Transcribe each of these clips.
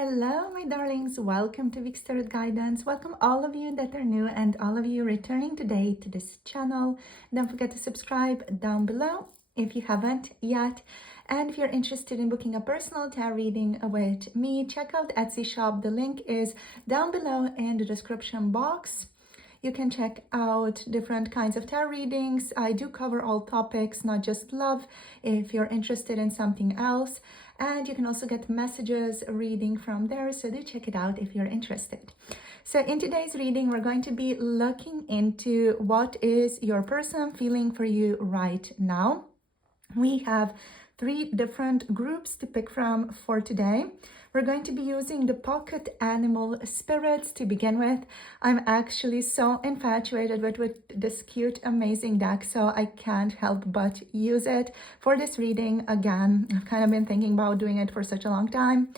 Hello, my darlings. Welcome to Week's Tarot Guidance. Welcome all of you that are new and all of you returning today to this channel. Don't forget to subscribe down below if you haven't yet. And if you're interested in booking a personal tarot reading with me, check out Etsy shop. The link is down below in the description box. You can check out different kinds of tarot readings. I do cover all topics, not just love, if you're interested in something else. And you can also get messages reading from there, so do check it out if you're interested. So in today's reading, we're going to be looking into what is your person feeling for you right now. We have 3 different groups to pick from for today. We're going to be using the pocket animal spirits to begin with. I'm actually so infatuated with this cute, amazing deck, so I can't help but use it for this reading again. I've kind of been thinking about doing it for such a long time.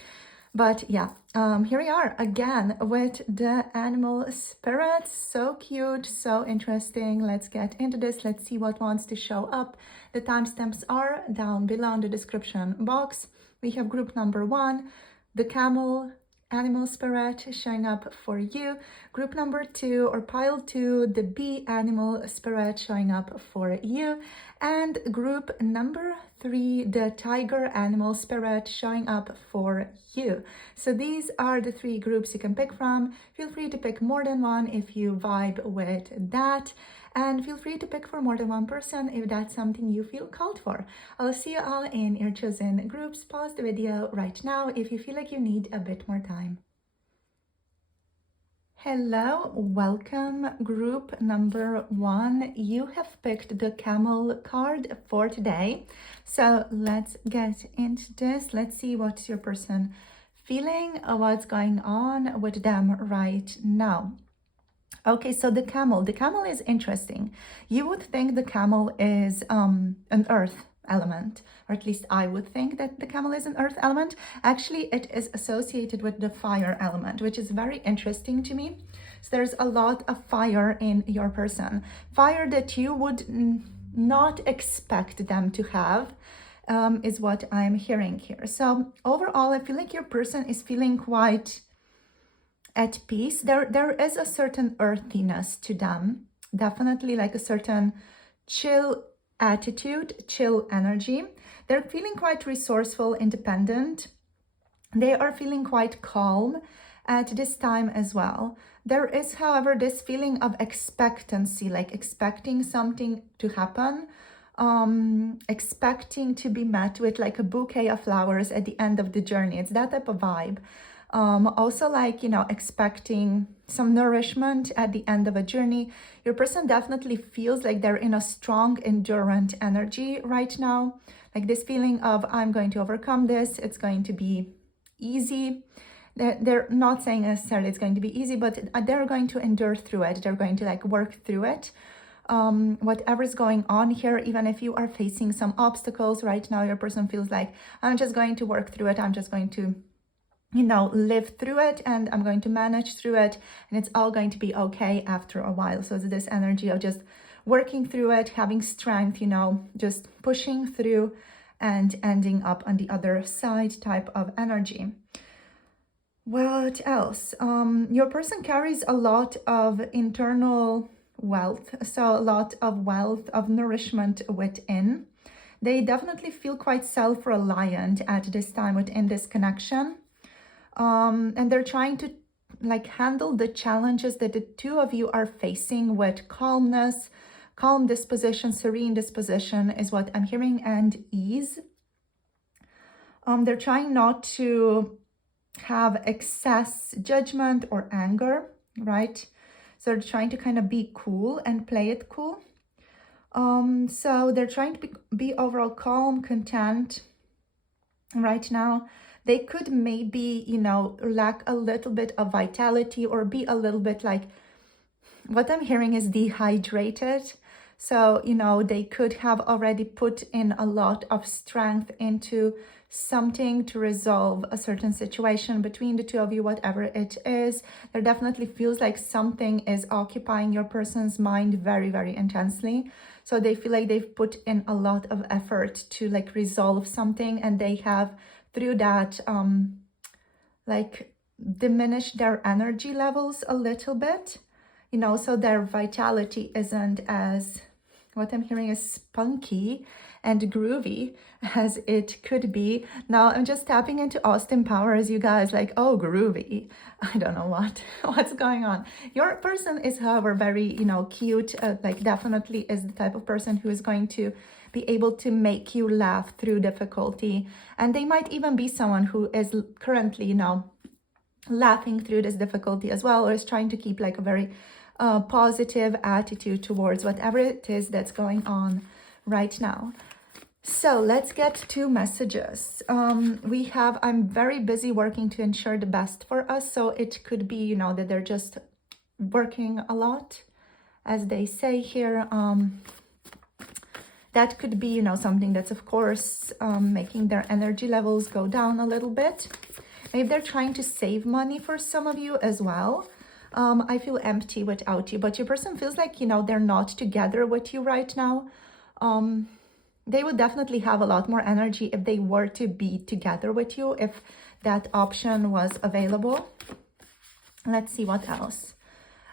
But yeah, here we are again with the animal spirits. So cute, so interesting. Let's get into this. Let's see what wants to show up. The timestamps are down below in the description box. We have group number 1, the Camel animal spirit showing up for you. Group number 2 or pile 2, the bee animal spirit showing up for you. And group number 3, the tiger animal spirit showing up for you. So these are the 3 groups you can pick from. Feel free to pick more than one if you vibe with that. And feel free to pick for more than one person if that's something you feel called for. I'll see you all in your chosen groups. Pause the video right now if you feel like you need a bit more time. Hello, welcome group number 1. You have picked the Camel card for today. So let's get into this. Let's see what's your person feeling, what's going on with them right now. Okay, so the camel is interesting. You would think the camel is an earth element, or at least I would think that the camel is an earth element. Actually, it is associated with the fire element, which is very interesting to me. So there's a lot of fire in your person, fire that you would not expect them to have. Is what I'm hearing here. So overall, I feel like your person is feeling quite at peace. There is a certain earthiness to them, definitely like a certain chill attitude, chill energy. They're feeling quite resourceful, independent. They are feeling quite calm at this time as well. There is, however, this feeling of expectancy, like expecting something to happen, expecting to be met with like a bouquet of flowers at the end of the journey. It's that type of vibe. Also like, expecting some nourishment at the end of a journey. Your person definitely feels like they're in a strong, endurant energy right now. Like this feeling of, I'm going to overcome this. It's going to be easy. They're not saying necessarily it's going to be easy, but they're going to endure through it. They're going to like work through it. Whatever's going on here, even if you are facing some obstacles right now, your person feels like, I'm just going to work through it. I'm just going to live through it, and I'm going to manage through it, and it's all going to be okay after a while. So it's this energy of just working through it, having strength, just pushing through and ending up on the other side type of energy. What else? Your person carries a lot of internal wealth, so a lot of wealth, of nourishment within. They definitely feel quite self-reliant at this time within this connection. And they're trying to like handle the challenges that the two of you are facing with calmness, calm disposition, serene disposition is what I'm hearing, and ease. They're trying not to have excess judgment or anger, right? So they're trying to kind of be cool and play it cool. So they're trying to be overall calm, content right now. They could maybe, lack a little bit of vitality or be a little bit like, what I'm hearing is dehydrated. So, they could have already put in a lot of strength into something to resolve a certain situation between the two of you, whatever it is. There definitely feels like something is occupying your person's mind very, very intensely. So they feel like they've put in a lot of effort to like resolve something, and they have through that like diminish their energy levels a little bit, you know, so their vitality isn't as, what I'm hearing is spunky and groovy as it could be. Now I'm just tapping into Austin Powers, you guys, like, oh, groovy. I don't know what's going on. Your person is, however, very, you know, cute, like definitely is the type of person who is going to be able to make you laugh through difficulty. And they might even be someone who is currently, you know, laughing through this difficulty as well, or is trying to keep like a very positive attitude towards whatever it is that's going on right now. So let's get to messages. We have, I'm very busy working to ensure the best for us. So it could be, you know, that they're just working a lot, as they say here. That could be, you know, something that's, of course, making their energy levels go down a little bit. Maybe they're trying to save money for some of you as well. I feel empty without you, but your person feels like, you know, they're not together with you right now. They would definitely have a lot more energy if they were to be together with you, if that option was available. Let's see what else.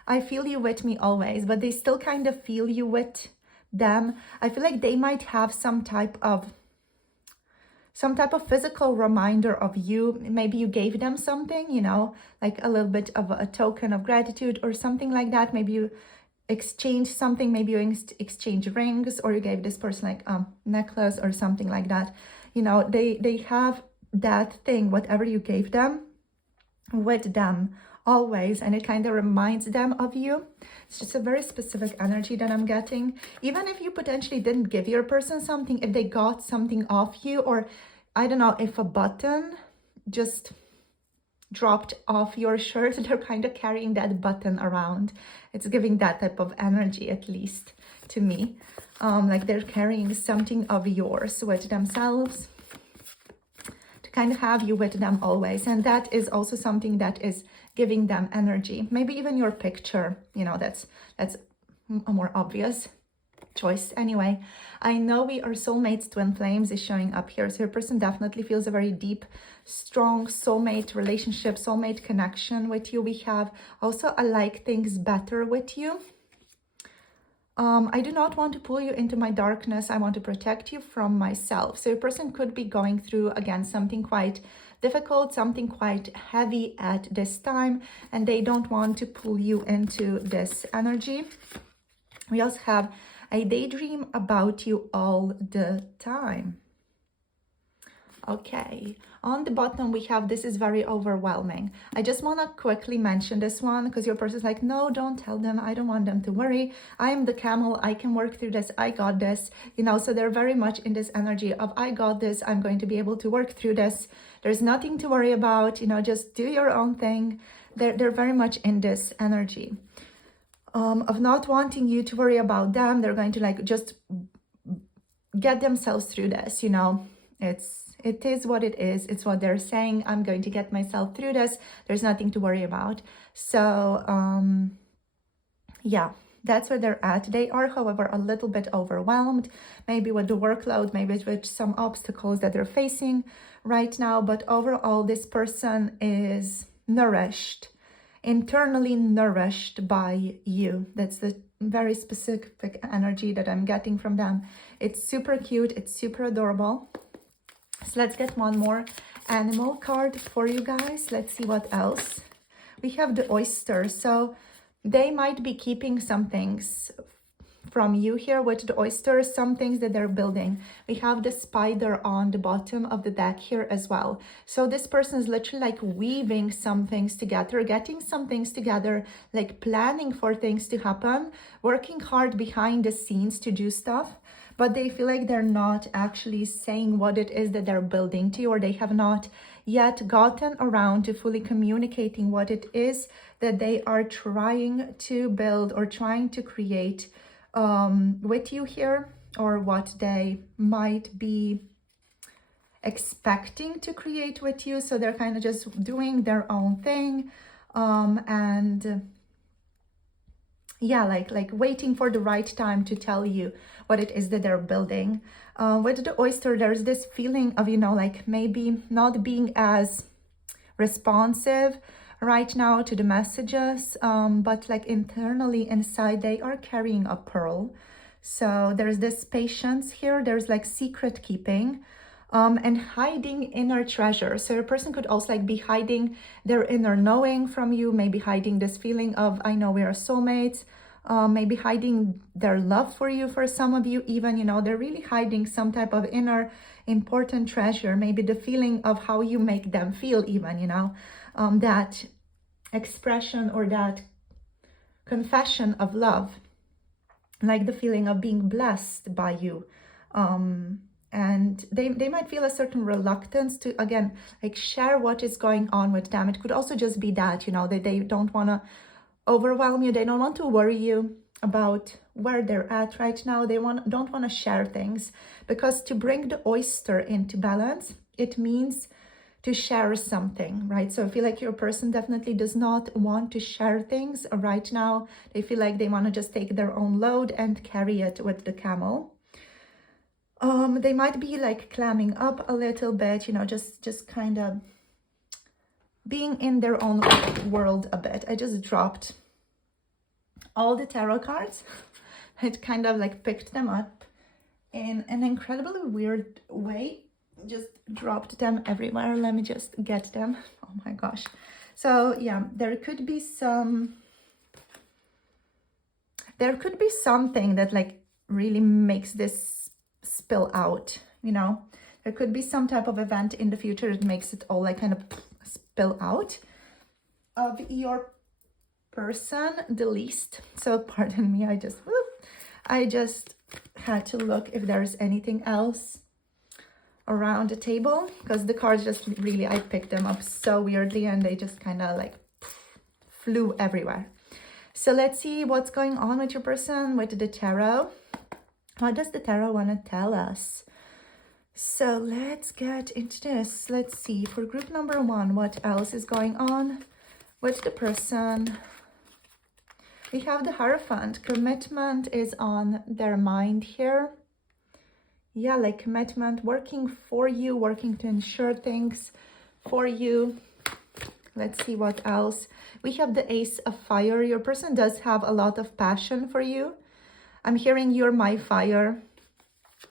I feel you with me always, but they still kind of feel you with them. I feel like they might have some type of physical reminder of you. Maybe you gave them something, you know, like a little bit of a token of gratitude or something like that. Maybe you exchange something, maybe you exchange rings, or you gave this person like a necklace or something like that. You know, they have that thing, whatever you gave them, with them always, and it kind of reminds them of you. It's just a very specific energy that I'm getting. Even if you potentially didn't give your person something, if they got something off you, or I don't know, if a button just dropped off your shirt, they're kind of carrying that button around. It's giving that type of energy, at least to me. Like they're carrying something of yours with themselves, to kind of have you with them always. And that is also something that is giving them energy. Maybe even your picture, you know, that's a more obvious choice. Anyway, I know we are soulmates, twin flames is showing up here. So your person definitely feels a very deep, strong soulmate relationship, soulmate connection with you. We have also I like things better with you. I do not want to pull you into my darkness. I want to protect you from myself. So your person could be going through, again, something quite difficult, something quite heavy at this time, and they don't want to pull you into this energy. We also have I daydream about you all the time. Okay, on the bottom we have this is very overwhelming. I just want to quickly mention this one because your person's like, no, don't tell them. I don't want them to worry. I am the camel. I can work through this. I got this. You know, so they're very much in this energy of I got this. I'm going to be able to work through this. There's nothing to worry about. You know, just do your own thing. They're very much in this energy. Of not wanting you to worry about them. They're going to like just get themselves through this, you know. It is what it is. It's what they're saying. I'm going to get myself through this. There's nothing to worry about. So, yeah, that's where they're at. They are, however, a little bit overwhelmed, maybe with the workload, maybe with some obstacles that they're facing right now. But overall, this person is nourished, internally nourished by you. That's the very specific energy that I'm getting from them. It's super cute. It's super adorable. So let's get one more animal card for you guys. Let's see what else. We have the oyster. So they might be keeping some things from you here with the oyster, some things that they're building. We have the spider on the bottom of the deck here as well. So this person is literally like weaving some things together, getting some things together, like planning for things to happen, working hard behind the scenes to do stuff. But they feel like they're not actually saying what it is that they're building to you, or they have not yet gotten around to fully communicating what it is that they are trying to build or trying to create with you here, or what they might be expecting to create with you. So they're kind of just doing their own thing, and yeah, like waiting for the right time to tell you what it is that they're building. With the oyster, there's this feeling of, you know, like maybe not being as responsive right now to the messages, but like internally inside they are carrying a pearl. So there's this patience here, there's like secret keeping, and hiding inner treasure. So your person could also like be hiding their inner knowing from you, maybe hiding this feeling of, I know we are soulmates, maybe hiding their love for you. For some of you, even, you know, they're really hiding some type of inner important treasure, maybe the feeling of how you make them feel, even, you know, that expression or that confession of love, like the feeling of being blessed by you. And they might feel a certain reluctance to, again, like share what is going on with them. It could also just be that, you know, that they don't want to overwhelm you. They don't want to worry you about where they're at right now. They don't want to share things, because to bring the oyster into balance, it means to share something, right? So I feel like your person definitely does not want to share things right now. They feel like they want to just take their own load and carry it with the camel. They might be like clamming up a little bit, you know, just kind of being in their own world a bit. I just dropped all the tarot cards. I kind of like picked them up in an incredibly weird way. Just dropped them everywhere. Let me just get them. Oh my gosh. So yeah, there could be something that like really makes this spill out, you know. There could be some type of event in the future that makes it all like kind of spill out of your person the least. So pardon me, I just had to look if there's anything else around the table, because the cards just really, I picked them up so weirdly and they just kind of like flew everywhere. So let's see what's going on with your person with the tarot. What does the tarot want to tell us? So let's get into this. Let's see, for group number 1, what else is going on with the person? We have the Hierophant. Commitment is on their mind here. Yeah, like commitment, working for you, working to ensure things for you. Let's see what else. We have the Ace of Fire. Your person does have a lot of passion for you. I'm hearing you're my fire.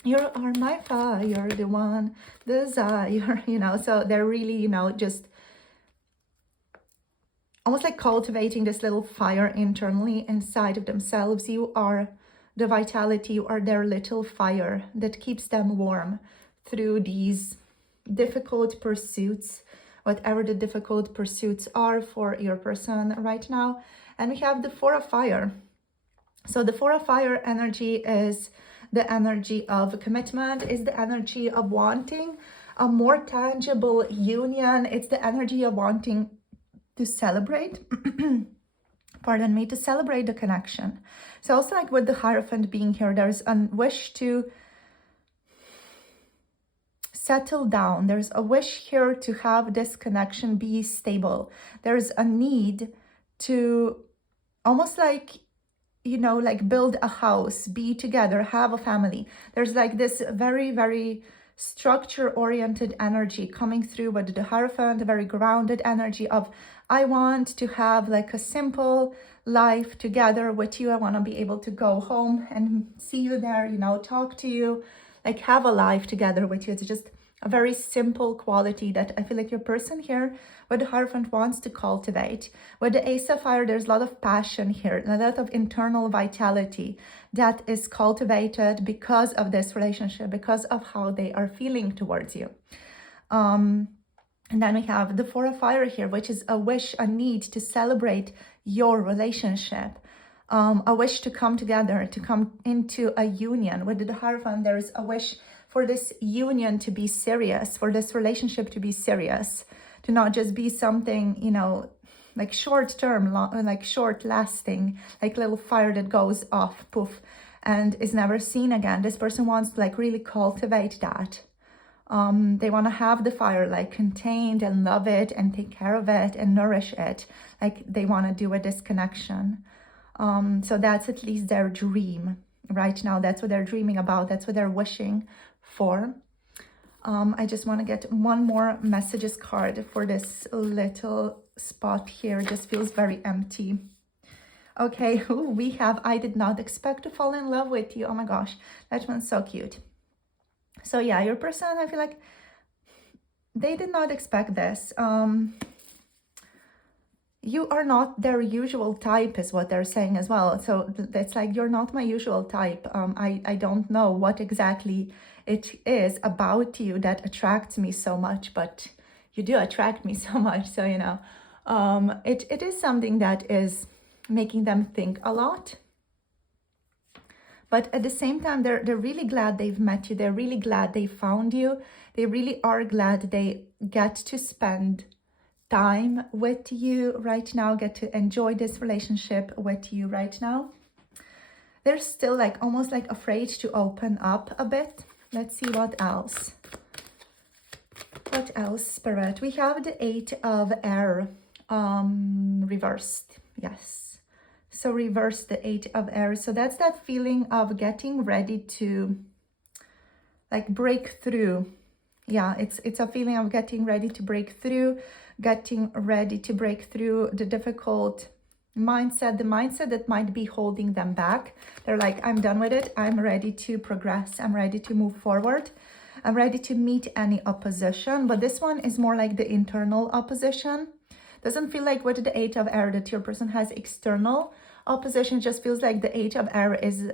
You are my fire, the one desire, you know. So they're really, you know, just almost like cultivating this little fire internally inside of themselves. You are the vitality, you are their little fire that keeps them warm through these difficult pursuits, whatever the difficult pursuits are for your person right now. And we have the Four of Fire. So the Four of Fire energy is the energy of commitment, is the energy of wanting a more tangible union. It's the energy of wanting to celebrate, pardon me, to celebrate the connection. So also like with the Hierophant being here, there's a wish to settle down. There's a wish here to have this connection be stable. There's a need to almost like, you know, like build a house, be together, have a family. There's like this very, very structure-oriented energy coming through with the Hierophant, a very grounded energy of, I want to have like a simple life together with you. I want to be able to go home and see you there, you know, talk to you, like have a life together with you. It's just a very simple quality that I feel like your person here with the Hierophant wants to cultivate. With the Ace of Fire, there's a lot of passion here, a lot of internal vitality that is cultivated because of this relationship, because of how they are feeling towards you. And then we have the Four of Fire here, which is a wish, a need to celebrate your relationship, a wish to come together, to come into a union. With the Hierophant, there is a wish for this union to be serious, for this relationship to be serious, to not just be something, you know, like short term, like short lasting, like little fire that goes off, poof, and is never seen again. This person wants to like really cultivate that. They want to have the fire like contained and love it and take care of it and nourish it, like they want to do with this connection. So that's at least their dream right now. That's what they're dreaming about. That's what they're wishing for. I just want to get one more messages card for this little spot here. It just feels very empty. Okay, we have I did not expect to fall in love with you. Oh my gosh, that one's so cute. So yeah, your person, I feel like they did not expect this. You are not their usual type is what they're saying as well. So it's like, you're not my usual type. I don't know what exactly it is about you that attracts me so much, but you do attract me so much. So, you know, it is something that is making them think a lot. But at the same time, they're really glad they've met you. They're really glad they found you. They really are glad they get to spend time with you right now, get to enjoy this relationship with you right now. They're still like almost like afraid to open up a bit. Let's see what else. What else, Spirit? We have the 8 of Air reversed. Yes. So reverse the 8 of Air. So that's that feeling of getting ready to like break through. Yeah, it's a feeling of getting ready to break through, getting ready to break through the difficult mindset, the mindset that might be holding them back. They're like, I'm done with it. I'm ready to progress. I'm ready to move forward. I'm ready to meet any opposition. But this one is more like the internal opposition. Doesn't feel like with the 8 of Air that your person has external opposition. Just feels like the 8 of Air is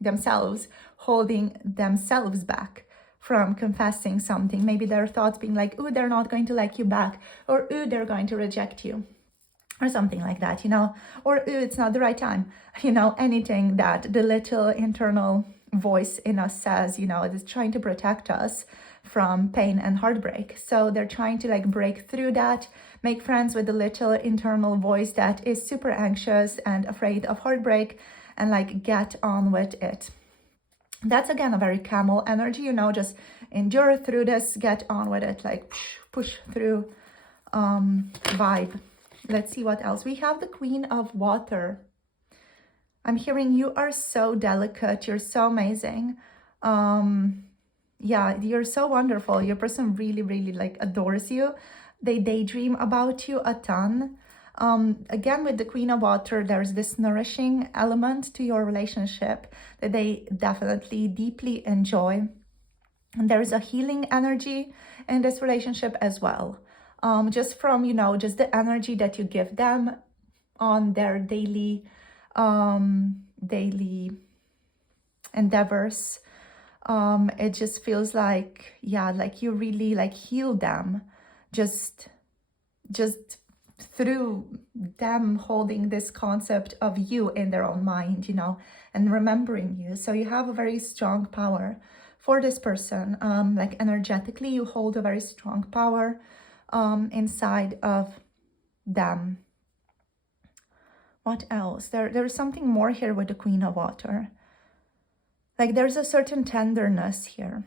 themselves holding themselves back from confessing something. Maybe their thoughts being like, oh, they're not going to like you back, or oh, they're going to reject you, or something like that, you know, or oh, it's not the right time, you know, anything that the little internal voice in us says, you know, it is trying to protect us from pain and heartbreak. So they're trying to like break through that, make friends with the little internal voice that is super anxious and afraid of heartbreak, and like get on with it. That's again a very Camel energy, you know, just endure through this, get on with it, like push through vibe. Let's see what else. We have the Queen of Water. I'm hearing you are so delicate, you're so amazing. Yeah, you're so wonderful. Your person really, really like adores you. They daydream about you a ton. Again, with the Queen of Water, there's this nourishing element to your relationship that they definitely deeply enjoy. And there's a healing energy in this relationship as well. Just from, you know, just the energy that you give them on their daily endeavors. It just feels like, yeah, like you really like heal them just through them holding this concept of you in their own mind, you know, and remembering you. So you have a very strong power for this person. Like energetically, you hold a very strong power inside of them. What else? There's something more here with the Queen of Water. Like there's a certain tenderness here.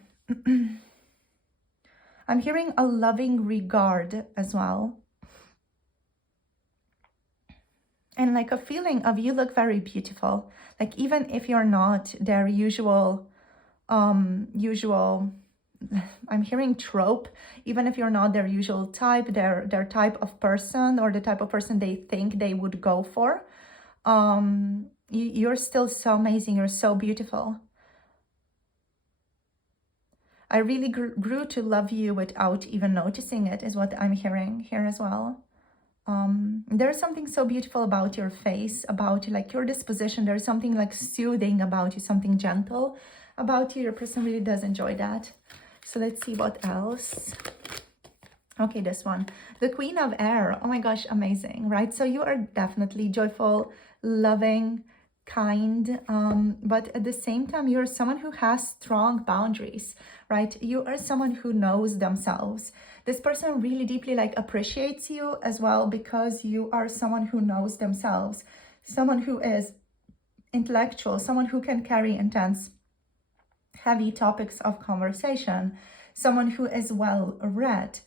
I'm hearing a loving regard as well. And like a feeling of you look very beautiful. Like even if you're not their usual, I'm hearing trope, even if you're not their usual type, their type of person, or the type of person they think they would go for, you're still so amazing, you're so beautiful. I really grew to love you without even noticing it, is what I'm hearing here as well. There's something so beautiful about your face, about like your disposition. There's something like soothing about you, something gentle about you. Your person really does enjoy that. So let's see what else. Okay, this one, the Queen of Air. Oh my gosh, amazing, right? So you are definitely joyful, loving, kind, but at the same time, you're someone who has strong boundaries, right? You are someone who knows themselves. This person really deeply like appreciates you as well, because you are someone who knows themselves, someone who is intellectual, someone who can carry intense, heavy topics of conversation, someone who is well read,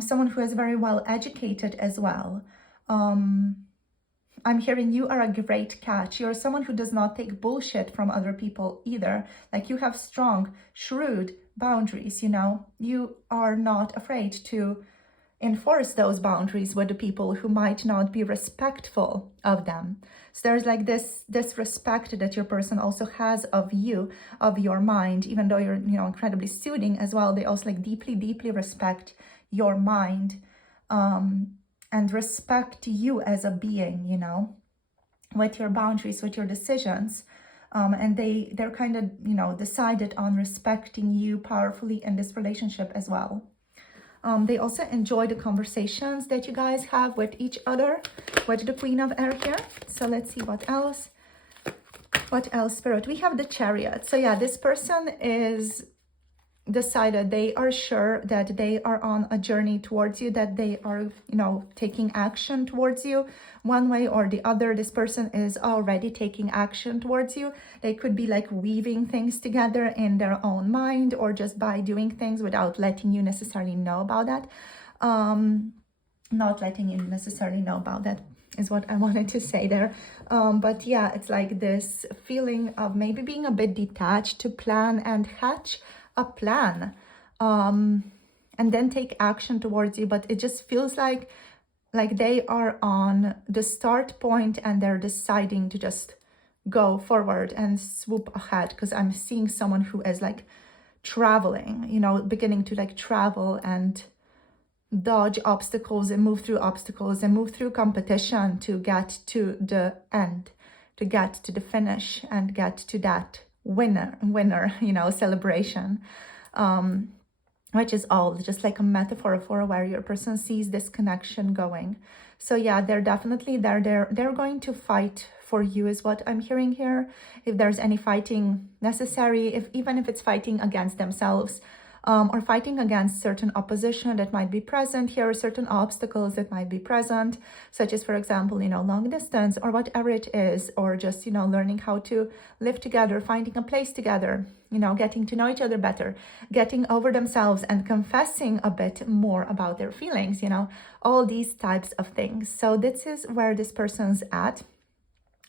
someone who is very well educated as well. I'm hearing you are a great catch. You're someone who does not take bullshit from other people either. Like, you have strong, shrewd boundaries, you know. You are not afraid to enforce those boundaries with the people who might not be respectful of them. So there's like this respect that your person also has of you, of your mind, even though you're, you know, incredibly soothing as well. They also like deeply respect your mind, and respect you as a being, you know, with your boundaries, with your decisions. And they're kind of, you know, decided on respecting you powerfully in this relationship as well. They also enjoy the conversations that you guys have with each other, with the Queen of Air here. So let's see what else. What else, Spirit? We have the Chariot. So yeah, this person is decided, they are sure that they are on a journey towards you, that they are, you know, taking action towards you one way or the other. This person is already taking action towards you. They could be like weaving things together in their own mind, or just by doing things without letting you necessarily know about that. Not letting you necessarily know about that is what I wanted to say there. But yeah, it's like this feeling of maybe being a bit detached to plan and hatch a plan, and then take action towards you. But it just feels like they are on the start point and they're deciding to just go forward and swoop ahead, because I'm seeing someone who is like traveling, you know, beginning to like travel and dodge obstacles and move through obstacles and move through competition to get to the end, to get to the finish and get to that winner, you know, celebration, which is all just like a metaphor for where your person sees this connection going. So yeah, they're definitely there. They're going to fight for you is what I'm hearing here. If there's any fighting necessary, even if it's fighting against themselves, or fighting against certain opposition that might be present here, certain obstacles that might be present, such as, for example, you know, long distance or whatever it is, or just, you know, learning how to live together, finding a place together, you know, getting to know each other better, getting over themselves and confessing a bit more about their feelings, you know, all these types of things. So this is where this person's at.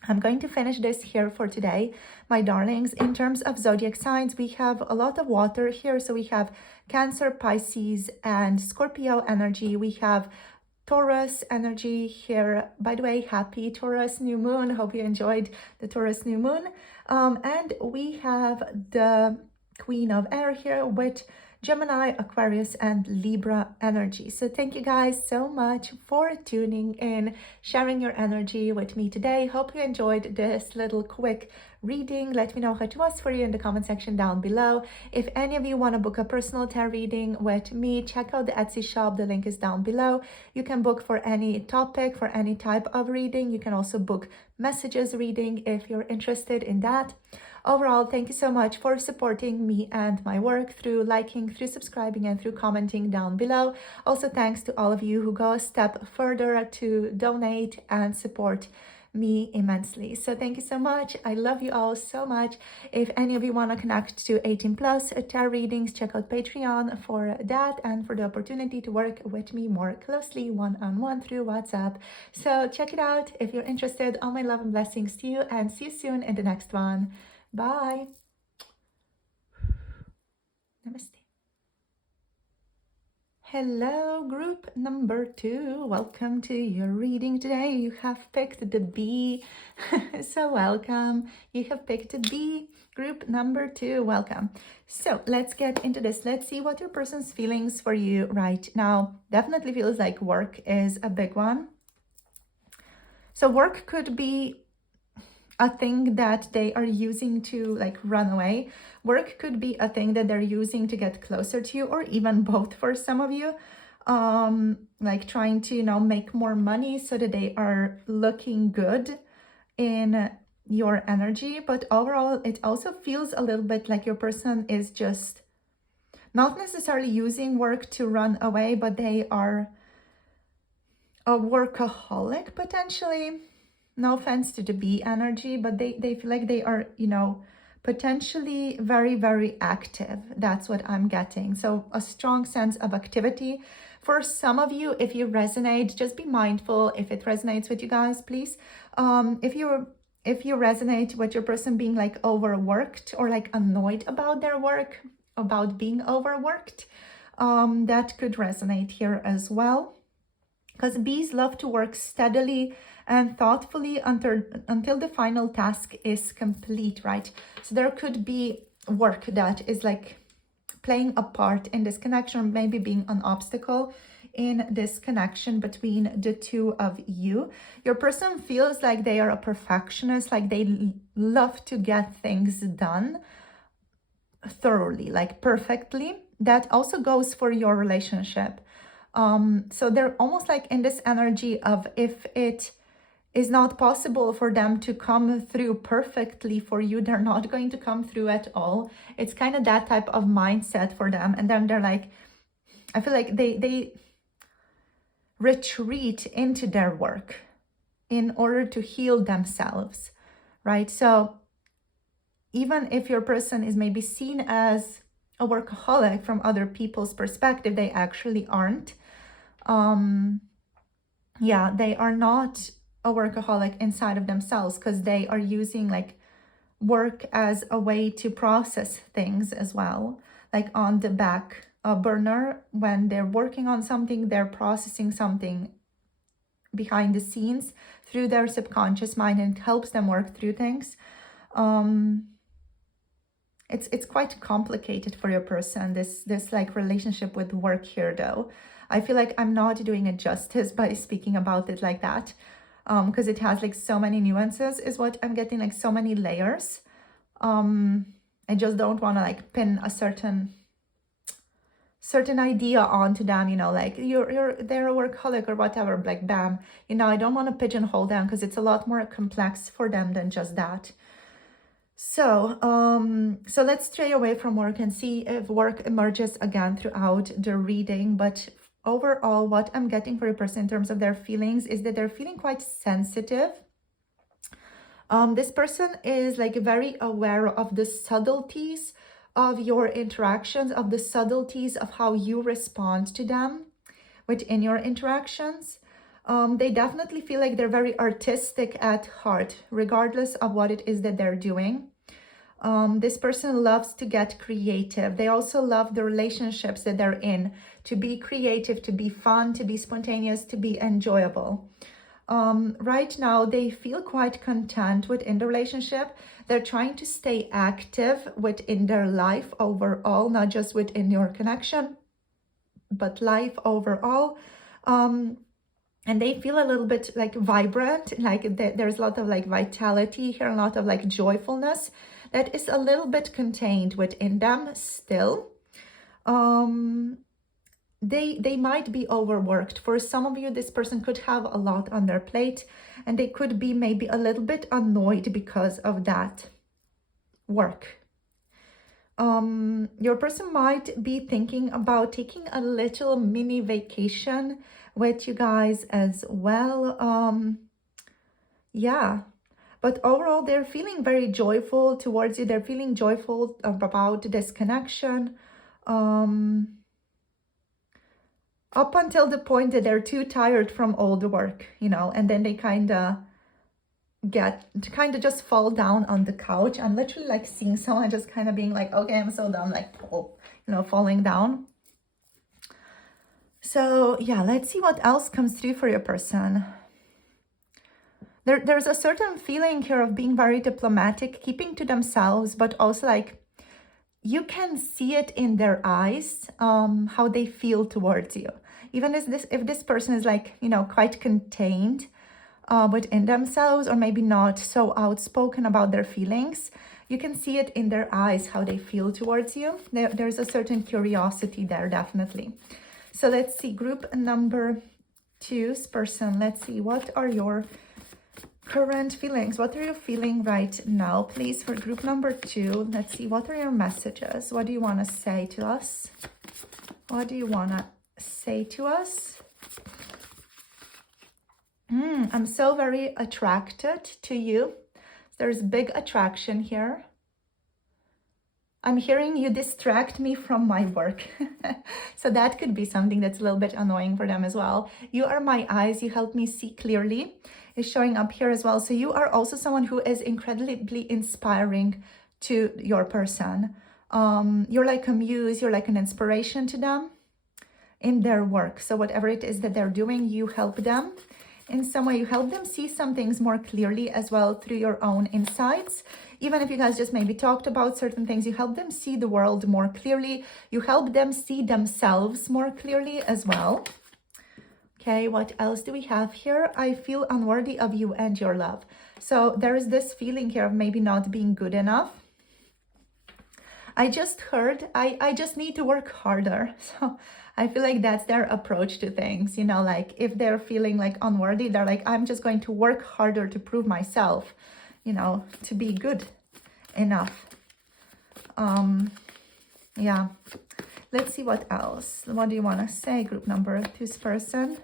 I'm going to finish this here for today, my darlings. In terms of zodiac signs, we have a lot of water here. So we have Cancer, Pisces, and Scorpio energy. We have Taurus energy here. By the way, happy Taurus new moon. Hope you enjoyed the Taurus new moon. And we have the Queen of Air here with Gemini, Aquarius, and Libra energy. So thank you guys so much for tuning in, sharing your energy with me today. Hope you enjoyed this little quick reading. Let me know how it was for you in the comment section down below. If any of you want to book a personal tarot reading with me, check out the Etsy shop. The link is down below. You can book for any topic, for any type of reading. You can also book messages reading if you're interested in that. Overall, thank you so much for supporting me and my work through liking, through subscribing, and through commenting down below. Also, thanks to all of you who go a step further to donate and support me immensely. So thank you so much. I love you all so much. If any of you want to connect to 18 plus tarot readings, check out Patreon for that and for the opportunity to work with me more closely one-on-one through WhatsApp. So check it out if you're interested. All my love and blessings to you, and see you soon in the next one. Bye. Namaste. Hello, group number 2. Welcome to your reading today. You have picked the B. So welcome. You have picked the B. Group number 2. Welcome. So let's get into this. Let's see what your person's feelings for you right now. Definitely feels like work is a big one. So work could be a thing that they are using to like run away. Work could be a thing that they're using to get closer to you, or even both for some of you. Like trying to, you know, make more money so that they are looking good in your energy. But overall, it also feels a little bit like your person is just not necessarily using work to run away, but they are a workaholic potentially. No offense to the B energy, but they feel like they are, you know, potentially very, very active. That's what I'm getting. So a strong sense of activity For some of you, if you resonate, just be mindful if it resonates with you guys, please. If you resonate with your person being like overworked or like annoyed about their work, about being overworked, that could resonate here as well. Because bees love to work steadily and thoughtfully until the final task is complete, right? So there could be work that is like playing a part in this connection, or maybe being an obstacle in this connection between the two of you. Your person feels like they are a perfectionist, like they love to get things done thoroughly, like perfectly. That also goes for your relationship. So they're almost like in this energy of, if it is not possible for them to come through perfectly for you, they're not going to come through at all. It's kind of that type of mindset for them. And then they're like, I feel like they retreat into their work in order to heal themselves, right? So even if your person is maybe seen as a workaholic from other people's perspective, they actually aren't. They are not a workaholic inside of themselves, because they are using like work as a way to process things as well, like on the back burner. When they're working on something, they're processing something behind the scenes through their subconscious mind, and it helps them work through things. It's quite complicated for your person, this like relationship with work here, though. I feel like I'm not doing it justice by speaking about it like that, because it has like so many nuances, is what I'm getting, like so many layers. I just don't want to like pin a certain idea onto them, you know, like they're a workaholic or whatever, like bam, you know. I don't want to pigeonhole them, because it's a lot more complex for them than just that. So let's stray away from work and see if work emerges again throughout the reading. But overall, what I'm getting for a person in terms of their feelings is that they're feeling quite sensitive. This person is like very aware of the subtleties of your interactions, of the subtleties of how you respond to them within your interactions. They definitely feel like they're very artistic at heart, regardless of what it is that they're doing. This person loves to get creative. They also love the relationships that they're in, to be creative, to be fun, to be spontaneous, to be enjoyable. Right now, they feel quite content within the relationship. They're trying to stay active within their life overall, not just within your connection, but life overall. And they feel a little bit like vibrant, like there's a lot of like vitality here, a lot of like joyfulness that is a little bit contained within them still. They might be overworked. For some of you, this person could have a lot on their plate, and they could be maybe a little bit annoyed because of that work. Your person might be thinking about taking a little mini vacation with you guys as well. But overall, they're feeling very joyful towards you. They're feeling joyful about this connection. Up until the point that they're too tired from all the work, you know, and then they kind of just fall down on the couch. I'm literally like seeing someone just kind of being like, okay, I'm so done, like, falling down. So yeah, let's see what else comes through for your person. There's a certain feeling here of being very diplomatic, keeping to themselves, but also like you can see it in their eyes, how they feel towards you. Even if this person is like, quite contained within themselves, or maybe not so outspoken about their feelings, you can see it in their eyes, how they feel towards you. There's a certain curiosity there, definitely. So let's see, group number 2's person. Let's see, what are your current feelings? What are you feeling right now, please, for group number 2? Let's see, what are your messages? What do you want to say to us? What do you want to say to us? I'm so very attracted to you. There's big attraction here. I'm hearing you distract me from my work. So that could be something that's a little bit annoying for them as well. You are my eyes, you help me see clearly, is showing up here as well. So you are also someone who is incredibly inspiring to your person. You're like a muse, you're like an inspiration to them in their work. So whatever it is that they're doing, you help them in some way. You help them see some things more clearly as well through your own insights. Even if you guys just maybe talked about certain things, you help them see the world more clearly. You help them see themselves more clearly as well. Okay, what else do we have here? I feel unworthy of you and your love. So there is this feeling here of maybe not being good enough. I just heard, I just need to work harder. So I feel like that's their approach to things, you know, like if they're feeling like unworthy, they're like, I'm just going to work harder to prove myself, you know, to be good enough. Yeah. Let's see what else. What do you want to say, group number 2's person?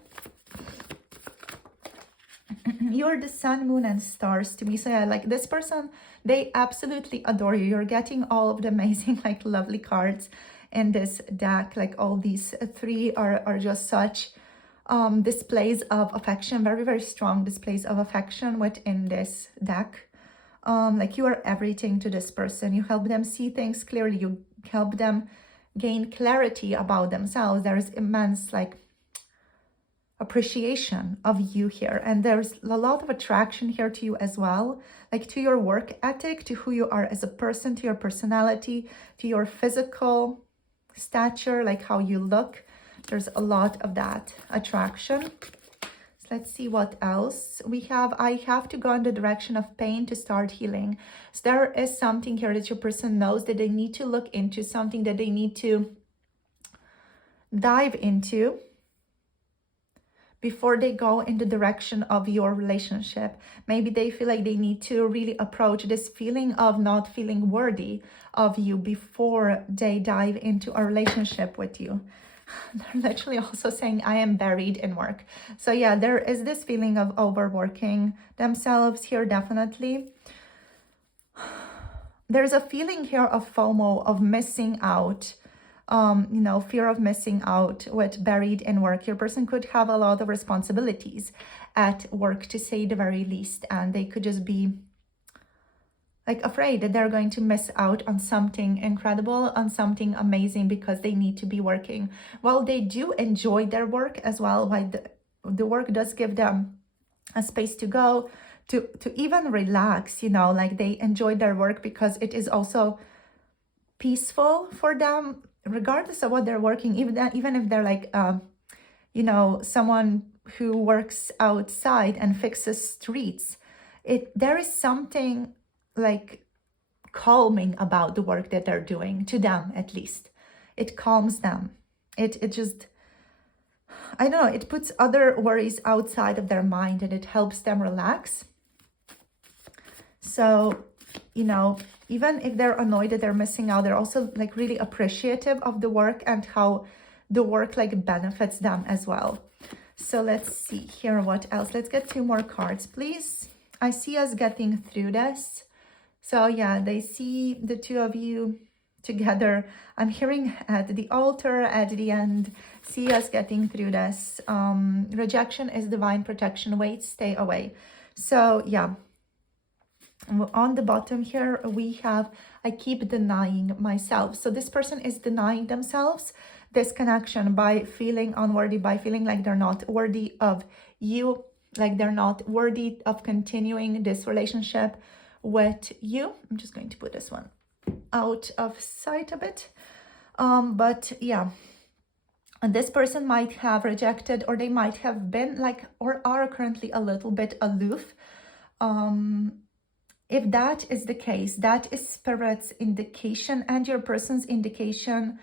You're the sun, moon, and stars to me. So yeah, like this person, they absolutely adore you. You're getting all of the amazing, like lovely cards in this deck. Like all these three are just such displays of affection, very, very strong displays of affection within this deck. Like you are everything to this person. You help them see things clearly. You help them gain clarity about themselves. There is immense like appreciation of you here, and there's a lot of attraction here to you as well, like to your work ethic, to who you are as a person, to your personality, to your physical stature, like how you look. There's a lot of that attraction. So let's see what else we have. I have to go in the direction of pain to start healing. So there is something here that your person knows that they need to look into, something that they need to dive into before they go in the direction of your relationship. Maybe they feel like they need to really approach this feeling of not feeling worthy of you before they dive into a relationship with you. They're literally also saying, I am buried in work. So yeah, there is this feeling of overworking themselves here, definitely. There's a feeling here of FOMO, of missing out. You know, fear of missing out with buried in work. Your person could have a lot of responsibilities at work, to say the very least, and they could just be like afraid that they're going to miss out on something incredible, on something amazing, because they need to be working. While they do enjoy their work as well, while the work does give them a space to go, to even relax, you know, like they enjoy their work because it is also peaceful for them, regardless of what they're working, even if they're like, you know, someone who works outside and fixes streets. There is something like calming about the work that they're doing, to them at least. It calms them. It just, I don't know, it puts other worries outside of their mind and it helps them relax. So, you know, even if they're annoyed that they're missing out, they're also like really appreciative of the work and how the work like benefits them as well. So let's see here what else. Let's get 2 more cards, please. I see us getting through this. So yeah, they see the 2 of you together. I'm hearing at the altar at the end, see us getting through this. Rejection is divine protection. Wait, stay away. So yeah. On the bottom here, we have, I keep denying myself. So this person is denying themselves this connection by feeling unworthy, by feeling like they're not worthy of you, like they're not worthy of continuing this relationship with you. I'm just going to put this one out of sight a bit. But yeah, and this person might have rejected, or they might have been like, or are currently a little bit aloof. If that is the case, that is Spirit's indication and your person's indication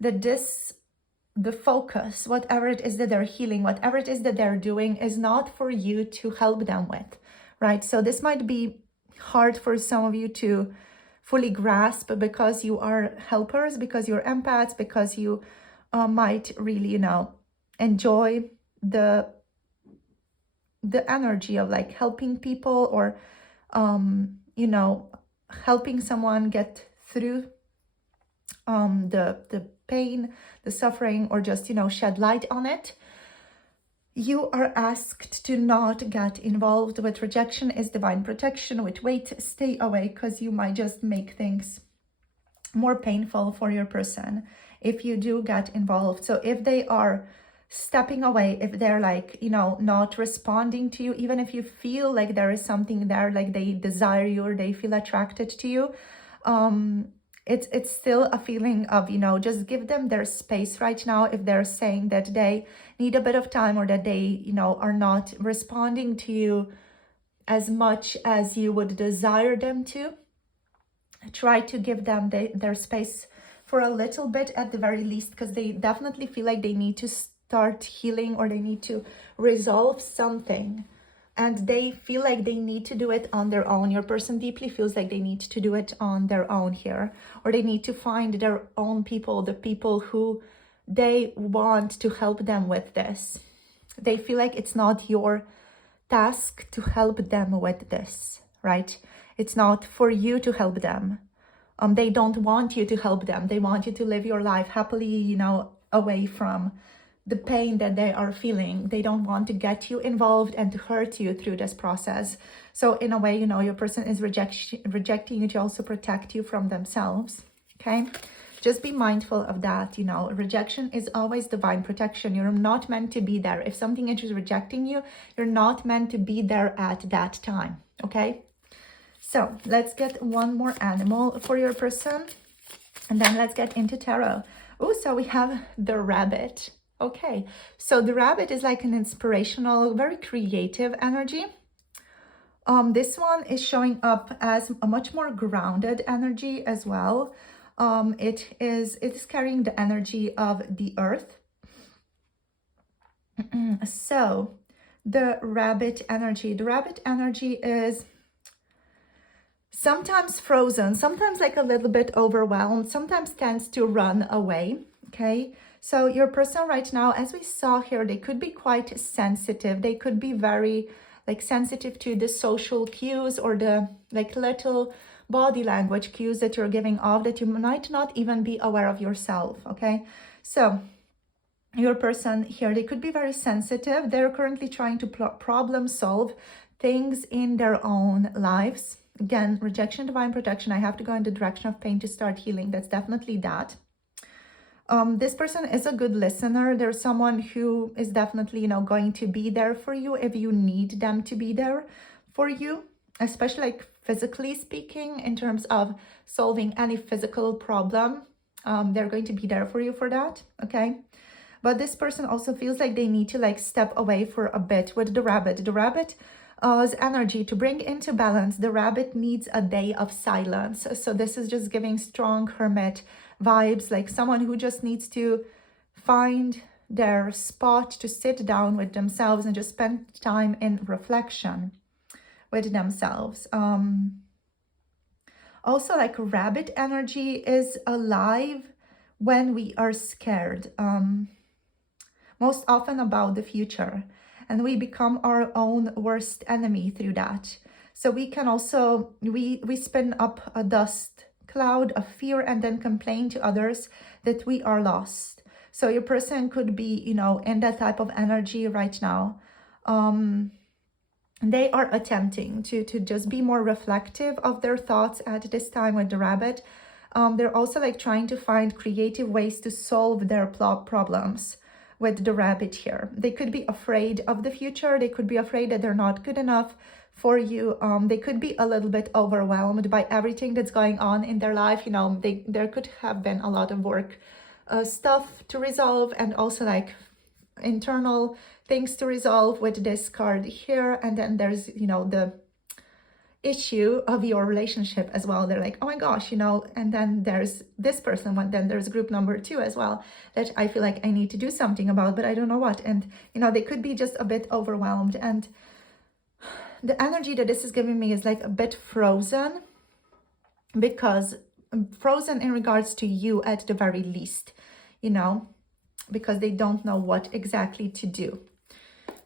that the focus, whatever it is that they're healing, whatever it is that they're doing, is not for you to help them with, right? So this might be hard for some of you to fully grasp, because you are helpers, because you're empaths, because you might really, you know, enjoy the energy of like helping people, or you know, helping someone get through the pain, the suffering, or just, shed light on it. You are asked to not get involved. With rejection is divine protection. With wait, stay away, because you might just make things more painful for your person if you do get involved. So if they are stepping away, if they're like, not responding to you, even if you feel like there is something there, like they desire you or they feel attracted to you, it's still a feeling of, just give them their space right now. If they're saying that they need a bit of time, or that they, are not responding to you as much as you would desire them to, try to give them their space for a little bit at the very least, because they definitely feel like they need to start healing, or they need to resolve something, and they feel like they need to do it on their own. Your person deeply feels like they need to do it on their own here, or they need to find their own people, the people who they want to help them with this. They feel like it's not your task to help them with this, right? It's not for you to help them. They don't want you to help them. They want you to live your life happily, away from the pain that they are feeling. They don't want to get you involved and to hurt you through this process. So in a way, your person is rejecting you to also protect you from themselves, okay? Just be mindful of that, rejection is always divine protection. You're not meant to be there. If something is rejecting you, you're not meant to be there at that time, okay? So let's get one more animal for your person, and then let's get into tarot. Oh, so we have the rabbit. Okay, so the rabbit is like an inspirational, very creative energy. This one is showing up as a much more grounded energy as well. It is carrying the energy of the earth. So the rabbit energy is sometimes frozen, sometimes like a little bit overwhelmed, sometimes tends to run away, okay? So your person right now, as we saw here, they could be quite sensitive. They could be very like sensitive to the social cues, or the like little body language cues that you're giving off that you might not even be aware of yourself, okay? So your person here, they could be very sensitive. They're currently trying to problem solve things in their own lives. Again, rejection, divine protection. I have to go in the direction of pain to start healing. That's definitely that. This person is a good listener. There's someone who is definitely, going to be there for you if you need them to be there for you, especially like physically speaking, in terms of solving any physical problem. They're going to be there for you for that, okay? But this person also feels like they need to like step away for a bit with the rabbit. The rabbit energy to bring into balance. The rabbit needs a day of silence. So this is just giving strong hermit vibes, like someone who just needs to find their spot to sit down with themselves and just spend time in reflection with themselves. Also, like rabbit energy is alive when we are scared, most often about the future, and we become our own worst enemy through that. So we can also, we spin up a dust cloud of fear and then complain to others that we are lost. So your person could be, in that type of energy right now. They are attempting to just be more reflective of their thoughts at this time with the rabbit. They're also like trying to find creative ways to solve their problems with the rabbit here. They could be afraid of the future. They could be afraid that they're not good enough for you. They could be a little bit overwhelmed by everything that's going on in their life. There could have been a lot of work stuff to resolve, and also like internal things to resolve with this card here. And then there's, the issue of your relationship as well. They're like, oh my gosh, and then there's this person, but then there's group number 2 as well that I feel like I need to do something about, but I don't know what. And they could be just a bit overwhelmed, and the energy that this is giving me is like a bit frozen, because frozen in regards to you at the very least, because they don't know what exactly to do.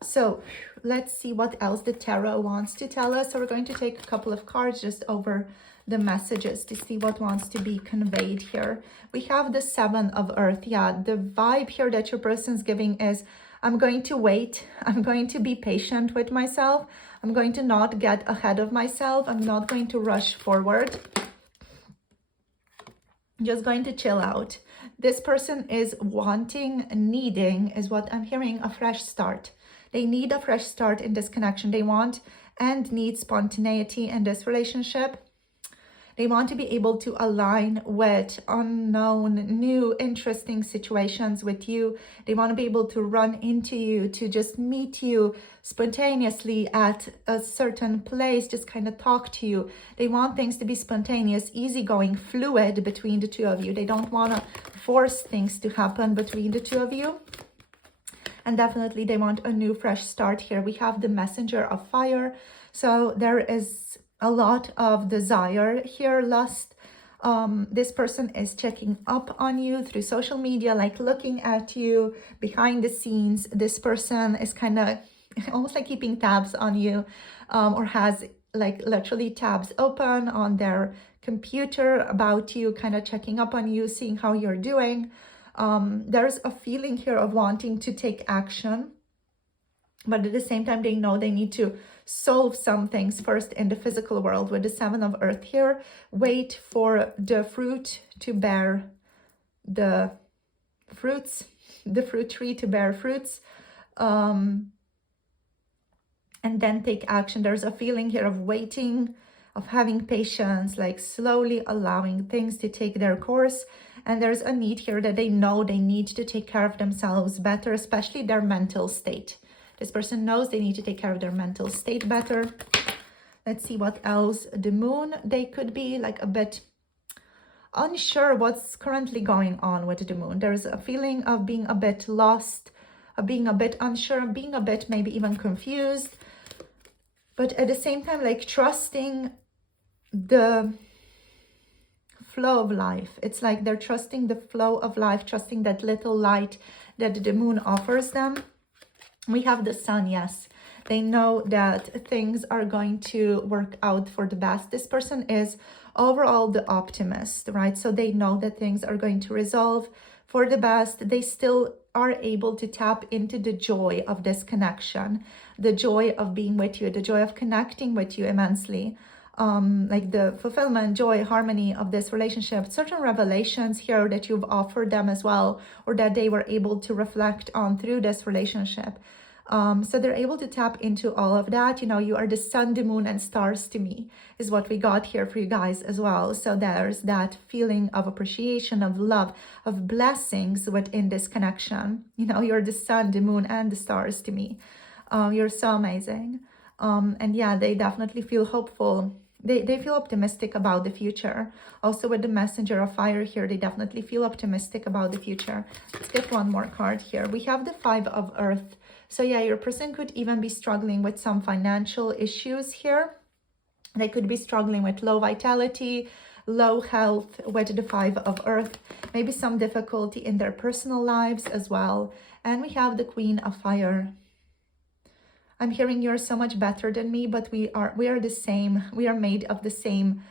So let's see what else the tarot wants to tell us. So we're going to take a couple of cards just over the messages to see what wants to be conveyed here. We have the Seven of Earth. Yeah, the vibe here that your person's giving is, I'm going to wait. I'm going to be patient with myself. I'm going to not get ahead of myself. I'm not going to rush forward. Just going to chill out. This person is wanting, needing, is what I'm hearing, a fresh start. They need a fresh start in this connection. They want and need spontaneity in this relationship. They want to be able to align with unknown, new, interesting situations with you. They want to be able to run into you, to just meet you spontaneously at a certain place, just kind of talk to you. They want things to be spontaneous, easygoing, fluid between the two of you. They don't want to force things to happen between the two of you. And definitely they want a new, fresh start here. We have the Messenger of Fire. So there is a lot of desire here, lust. This person is checking up on you through social media, like looking at you behind the scenes. This person is kind of almost like keeping tabs on you, or has like literally tabs open on their computer about you, kind of checking up on you, seeing how you're doing. There's a feeling here of wanting to take action, but at the same time, they know they need to solve some things first in the physical world with the Seven of Earth here. Wait for the fruit to bear the fruits, the fruit tree to bear fruits, and then take action. There's a feeling here of waiting, of having patience, like slowly allowing things to take their course. And there's a need here that they know they need to take care of themselves better, especially their mental state. This person knows they need to take care of their mental state better. Let's see what else. The Moon, they could be like a bit unsure what's currently going on with the Moon. There's a feeling of being a bit lost, of being a bit unsure, being a bit maybe even confused. But at the same time, like trusting the flow of life. It's like they're trusting the flow of life, trusting that little light that the Moon offers them. We have the Sun, yes. They know that things are going to work out for the best. This person is overall the optimist, right? So they know that things are going to resolve for the best. They still are able to tap into the joy of this connection, the joy of being with you, the joy of connecting with you immensely. Like the fulfillment, joy, harmony of this relationship, certain revelations here that you've offered them as well, or that they were able to reflect on through this relationship. So they're able to tap into all of that. You know, you are the sun, the moon, and stars to me is what we got here for you guys as well. So there's that feeling of appreciation, of love, of blessings within this connection. You know, you're the sun, the moon, and the stars to me. You're so amazing. And yeah, they definitely feel hopeful. They feel optimistic about the future. Also with the Messenger of Fire here, they definitely feel optimistic about the future. Let's get one more card here. We have the Five of Earth. So yeah, your person could even be struggling with some financial issues here. They could be struggling with low vitality, low health with the Five of Earth. Maybe some difficulty in their personal lives as well. And we have the Queen of Fire. I'm hearing you're so much better than me, but we are the same. We are made of the same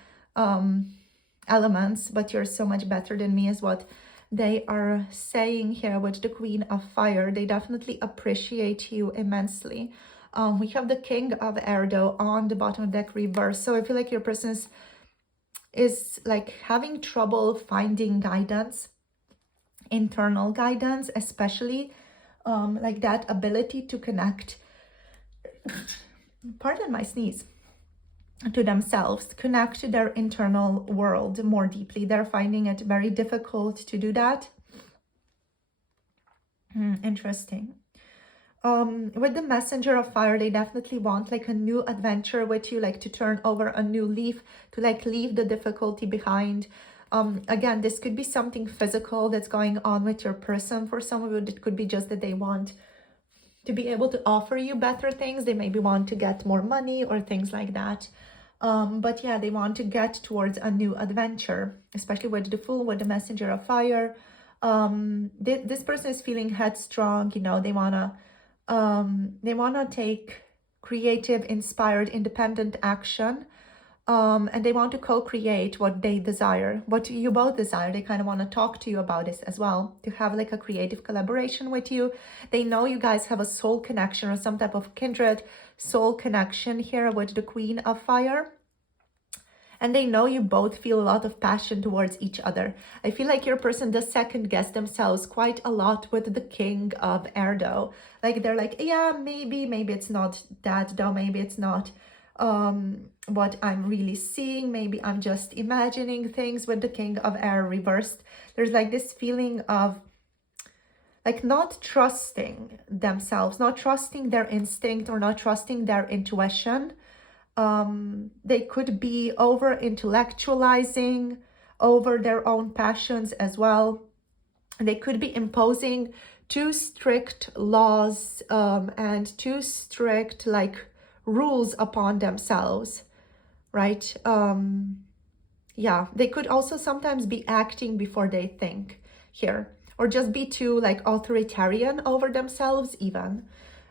elements, but you're so much better than me is what they are saying here with the Queen of Fire. They definitely appreciate you immensely. We have the King of Erdo on the bottom of the deck reverse. So I feel like your person is like having trouble finding guidance, internal guidance, especially like that ability to connect, pardon my sneeze, to themselves, connect to their internal world more deeply. They're finding it very difficult to do that. Interesting. With the Messenger of Fire, they definitely want like a new adventure with you, like to turn over a new leaf, to like leave the difficulty behind. Again, this could be something physical that's going on with your person. For some of you, it could be just that they want to be able to offer you better things. They maybe want to get more money or things like that. But yeah, they want to get towards a new adventure, especially with the Fool, with the Messenger of Fire. This person is feeling headstrong, you know, they want to They want to take creative, inspired, independent action. And they want to co-create what they desire, what you both desire. They kind of want to talk to you about this as well, to have like a creative collaboration with you. They know you guys have a soul connection or some type of kindred soul connection here with the Queen of Fire. And they know you both feel a lot of passion towards each other. I feel like your person does second guess themselves quite a lot with the King of Air though. Like they're like, yeah, maybe it's not that though, maybe it's not what I'm really seeing, maybe I'm just imagining things. With the King of Air reversed, there's like this feeling of like not trusting themselves, not trusting their instinct or not trusting their intuition. They could be over intellectualizing over their own passions as well. They could be imposing too strict laws and too strict like rules upon themselves, right? Yeah, they could also sometimes be acting before they think here, or just be too like authoritarian over themselves even,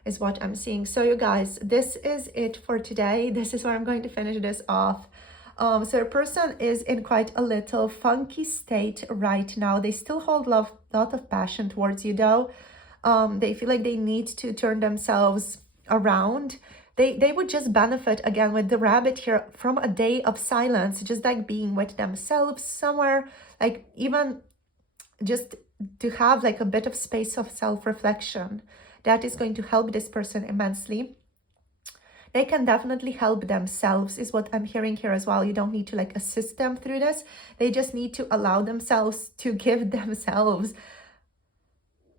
is what I'm seeing. So you guys, this is it for today. This is where I'm going to finish this off. So your person is in quite a little funky state right now. They still hold a lot of passion towards you though. They feel like they need to turn themselves around. They would just benefit again with the rabbit here from a day of silence, just like being with themselves somewhere, like even just to have like a bit of space of self-reflection. That is going to help this person immensely. They can definitely help themselves is what I'm hearing here as well. You don't need to like assist them through this. They just need to allow themselves to give themselves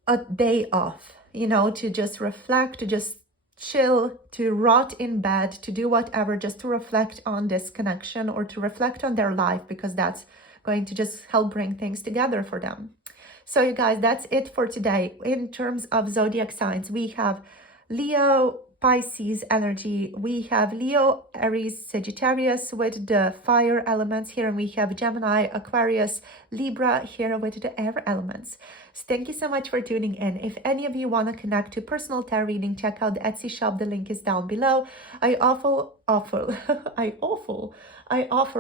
a day off, you know, to just reflect, to just chill, to rot in bed, to do whatever, just to reflect on this connection or to reflect on their life, because that's going to just help bring things together for them. So you guys, that's it for today. In terms of zodiac signs, we have Leo, Pisces energy. We have Leo, Aries, Sagittarius with the fire elements here. And we have Gemini, Aquarius, Libra here with the air elements. So thank you so much for tuning in. If any of you want to connect to personal tarot reading, check out the Etsy shop. The link is down below. I offer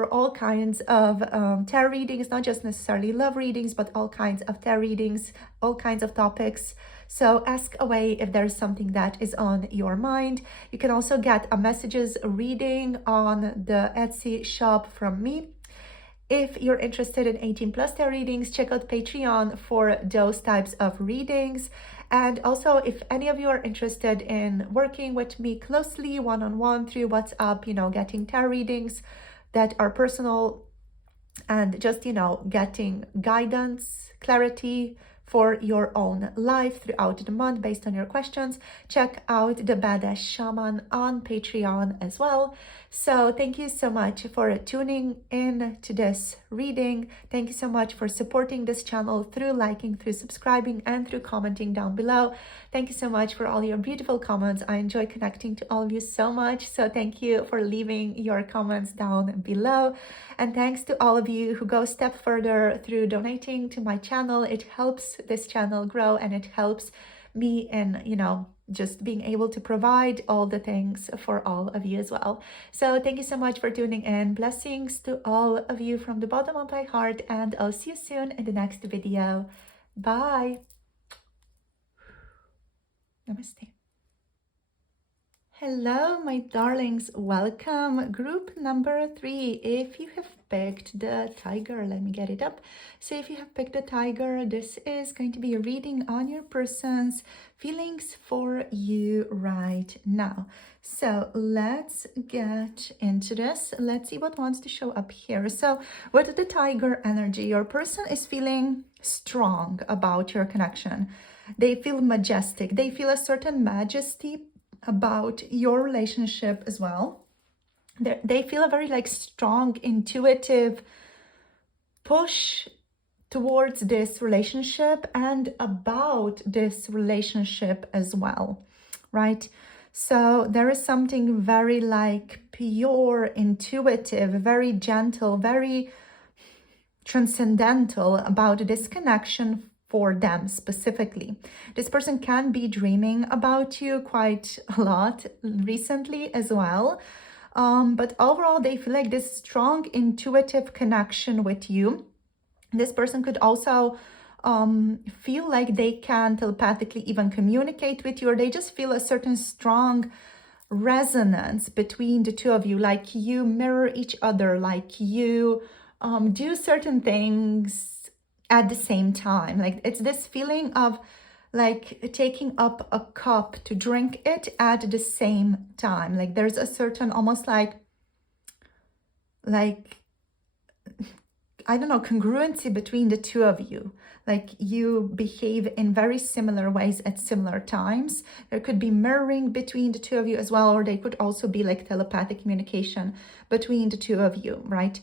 all kinds of tarot readings, not just necessarily love readings, but all kinds of tarot readings, all kinds of topics. So ask away if there's something that is on your mind. You can also get a messages reading on the Etsy shop from me. If you're interested in 18+ tarot readings, check out Patreon for those types of readings. And also, if any of you are interested in working with me closely, one-on-one through WhatsApp, you know, getting tarot readings that are personal and just, you know, getting guidance, clarity for your own life throughout the month based on your questions, check out the Badass Shaman on Patreon as well. So thank you so much for tuning in to this reading. Thank you so much for supporting this channel through liking, through subscribing, and through commenting down below. Thank you so much for all your beautiful comments. I enjoy connecting to all of you so much. So thank you for leaving your comments down below. And thanks to all of you who go a step further through donating to my channel. It helps this channel grow and it helps me in, you know, just being able to provide all the things for all of you as well. So thank you so much for tuning in. Blessings to all of you from the bottom of my heart, and I'll see you soon in the next video. Bye. Namaste. Hello, my darlings. Welcome. Group number 3. If you have picked the tiger, let me get it up. So if you have picked the tiger, this is going to be a reading on your person's feelings for you right now. So let's get into this. Let's see what wants to show up here. So with the tiger energy, your person is feeling strong about your connection. They feel majestic. They feel a certain majesty about your relationship as well. They feel a very like strong, intuitive push towards this relationship and about this relationship as well, right? So there is something very like pure, intuitive, very gentle, very transcendental about this connection for them specifically. This person can be dreaming about you quite a lot recently as well. But overall, they feel like this strong intuitive connection with you. This person could also feel like they can telepathically even communicate with you, or they just feel a certain strong resonance between the two of you, like you mirror each other, like you do certain things at the same time. Like it's this feeling of like taking up a cup to drink it at the same time. Like there's a certain almost like I don't know, congruency between the two of you. Like you behave in very similar ways at similar times. There could be mirroring between the two of you as well, or they could also be like telepathic communication between the two of you, right?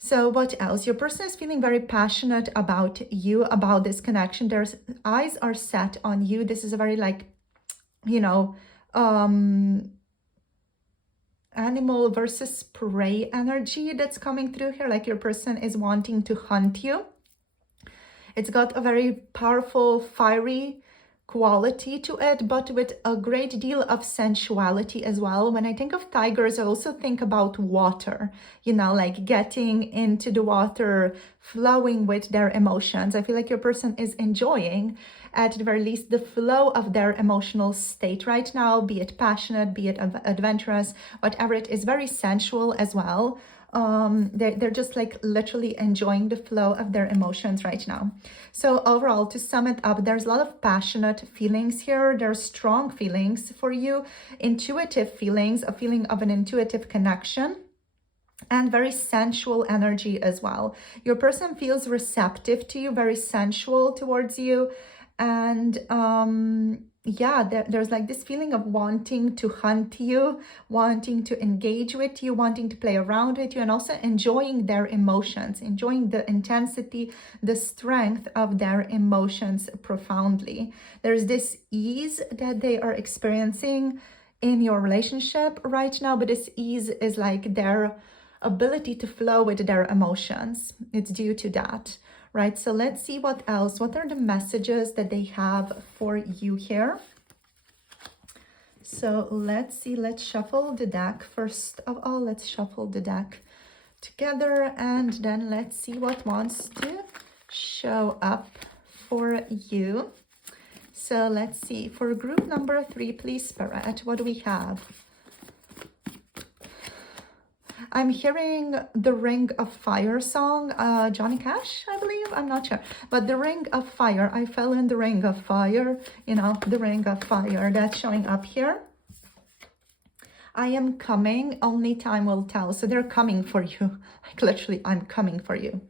So what else? Your person is feeling very passionate about you, about this connection. Their eyes are set on you. This is a very like, you know, animal versus prey energy that's coming through here. Like your person is wanting to hunt you. It's got a very powerful, fiery quality to it, but with a great deal of sensuality as well. When I think of tigers, I also think about water, you know, like getting into the water, flowing with their emotions. I feel like your person is enjoying, at the very least, the flow of their emotional state right now, be it passionate, be it adventurous, whatever it is, very sensual as well. They're just like literally enjoying the flow of their emotions right now. So overall, to sum it up, there's a lot of passionate feelings here. There's strong feelings for you, intuitive feelings, a feeling of an intuitive connection, and very sensual energy as well. Your person feels receptive to you, very sensual towards you. And yeah, there's like this feeling of wanting to hunt you, wanting to engage with you, wanting to play around with you, and also enjoying their emotions, enjoying the intensity, the strength of their emotions profoundly. There's this ease that they are experiencing in your relationship right now, but this ease is like their ability to flow with their emotions. It's due to that. Right, so let's see what else. What are the messages that they have for you here? So let's see, let's shuffle the deck. First of all, let's shuffle the deck together, and then let's see what wants to show up for you. So let's see, for group number 3, please, Spirit, what do we have? I'm hearing the Ring of Fire song, Johnny Cash, I believe, I'm not sure. But the Ring of Fire, I fell in the Ring of Fire, you know, the Ring of Fire, that's showing up here. I am coming, only time will tell. So they're coming for you, like literally, I'm coming for you.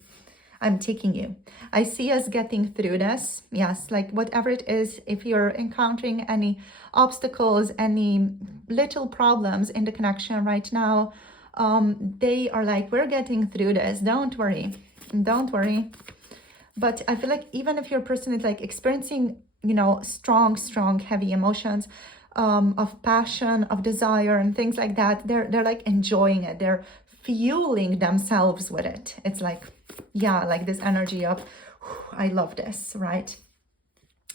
I'm taking you. I see us getting through this. Yes, like whatever it is, if you're encountering any obstacles, any little problems in the connection right now, they are like, we're getting through this. Don't worry. Don't worry. But I feel like even if your person is like experiencing, you know, strong, heavy emotions, of passion, of desire and things like that, they're like enjoying it. They're fueling themselves with it. It's like, yeah, like this energy of, I love this, right?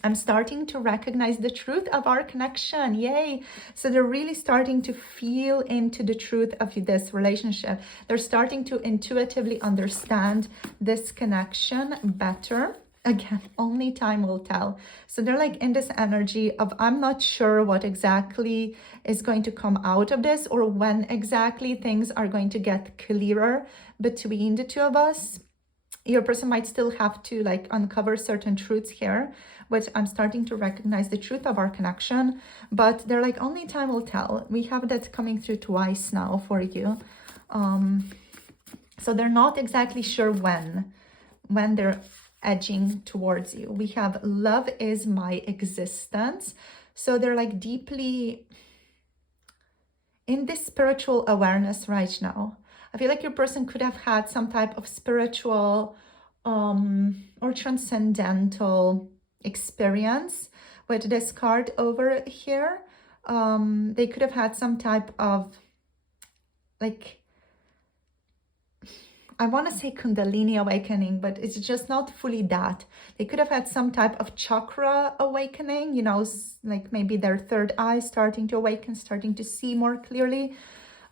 I'm starting to recognize the truth of our connection. Yay. So they're really starting to feel into the truth of this relationship. They're starting to intuitively understand this connection better. Again, only time will tell. So they're like in this energy of, I'm not sure what exactly is going to come out of this, or when exactly things are going to get clearer between the two of us. Your person might still have to like uncover certain truths here, which I'm starting to recognize the truth of our connection, but they're like, only time will tell. We have that coming through twice now for you. So they're not exactly sure when they're edging towards you. We have love is my existence. So they're like deeply in this spiritual awareness right now. I feel like your person could have had some type of spiritual or transcendental experience with this card over here. They could have had some type of like I want to say Kundalini awakening, but it's just not fully that. They could have had some type of chakra awakening, you know, like maybe their third eye starting to awaken, starting to see more clearly.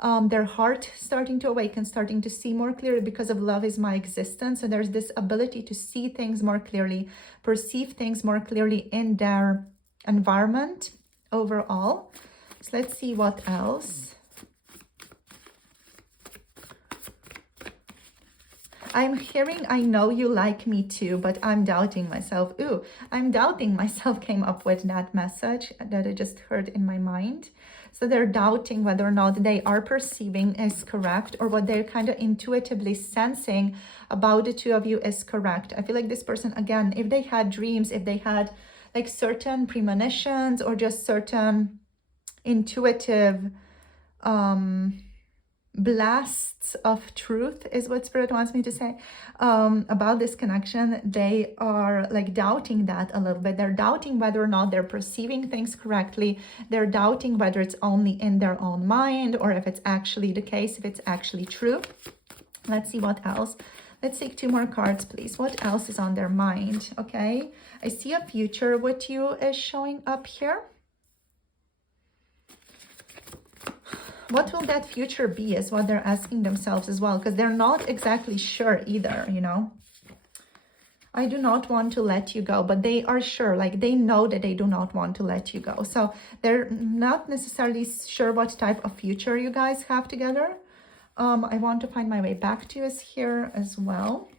Their heart starting to awaken, starting to see more clearly because of love is my existence. So there's this ability to see things more clearly, perceive things more clearly in their environment overall. So let's see what else. I'm hearing, I know you like me too, but I'm doubting myself. Ooh, I'm doubting myself came up with that message that I just heard in my mind. So they're doubting whether or not they are perceiving is correct, or what they're kind of intuitively sensing about the two of you is correct. I feel like this person, again, if they had dreams, if they had like certain premonitions or just certain intuitive blasts of truth is what Spirit wants me to say about this connection, they are like doubting that a little bit. They're doubting whether or not they're perceiving things correctly. They're doubting whether it's only in their own mind or if it's actually the case, if it's actually true. Let's see what else. Let's take 2 more cards, please. What else is on their mind? Okay, I see a future with you is showing up here. What will that future be is what they're asking themselves as well, because they're not exactly sure either, you know. I do not want to let you go, but they are sure, like they know that they do not want to let you go. So they're not necessarily sure what type of future you guys have together. I want to find my way back to us here as well.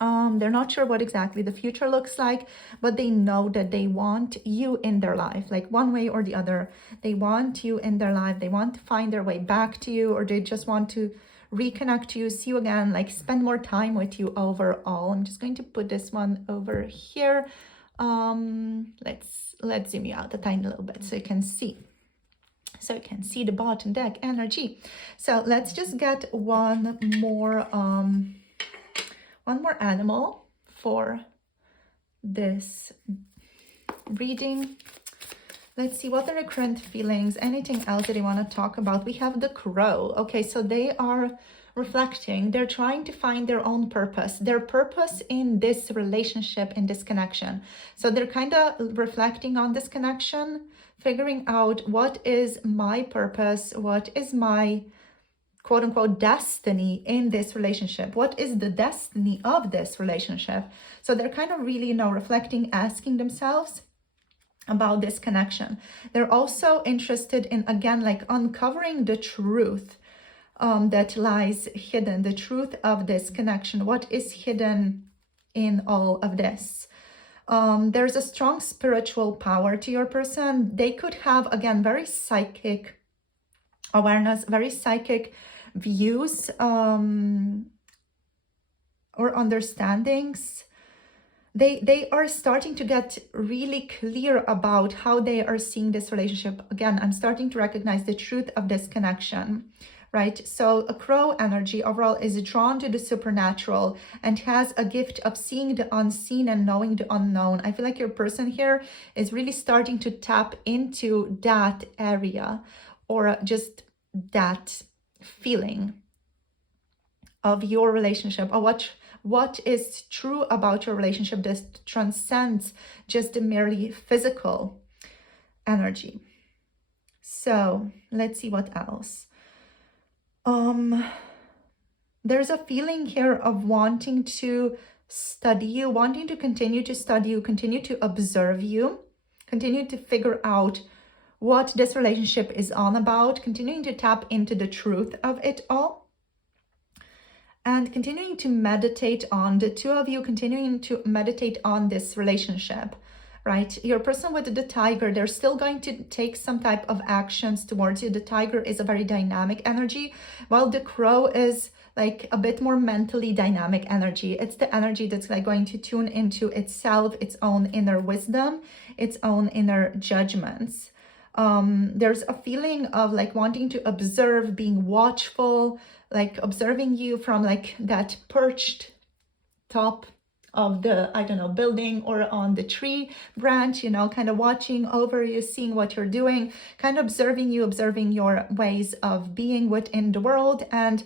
They're not sure what exactly the future looks like, but they know that they want you in their life, like one way or the other. They want you in their life. They want to find their way back to you, or they just want to reconnect to you, see you again, like spend more time with you overall. I'm just going to put this one over here. Let's zoom you out a tiny little bit so you can see. So you can see the bottom deck energy. So let's just get one more animal for this reading. Let's see what are the current feelings, anything else that they want to talk about. We have the crow. Okay, so they are reflecting. They're trying to find their own purpose, their purpose in this relationship, in this connection. So they're kind of reflecting on this connection, figuring out what is my purpose, what is my quote unquote destiny in this relationship, what is the destiny of this relationship. So they're kind of really, you know, reflecting, asking themselves about this connection. They're also interested in, again, like uncovering the truth that lies hidden, the truth of this connection. What is hidden in all of this? There's a strong spiritual power to your person. They could have, again, very psychic awareness, very psychic views or understandings. They are starting to get really clear about how they are seeing this relationship. Again, I'm starting to recognize the truth of this connection, right? So a crow energy overall is drawn to the supernatural and has a gift of seeing the unseen and knowing the unknown. I feel like your person here is really starting to tap into that area, or just that feeling of your relationship, or what is true about your relationship that transcends just the merely physical energy. So let's see what else. There's a feeling here of wanting to study you, wanting to continue to study you, continue to observe you, continue to figure out what this relationship is all about, continuing to tap into the truth of it all, and continuing to meditate on the two of you, continuing to meditate on this relationship, right? Your person with the tiger, they're still going to take some type of actions towards you. The tiger is a very dynamic energy, while the crow is like a bit more mentally dynamic energy. It's the energy that's like going to tune into itself, its own inner wisdom, its own inner judgments. There's a feeling of like wanting to observe, being watchful, like observing you from like that perched top of the, I don't know, building or on the tree branch, you know, kind of watching over you, seeing what you're doing, kind of observing you, observing your ways of being within the world, and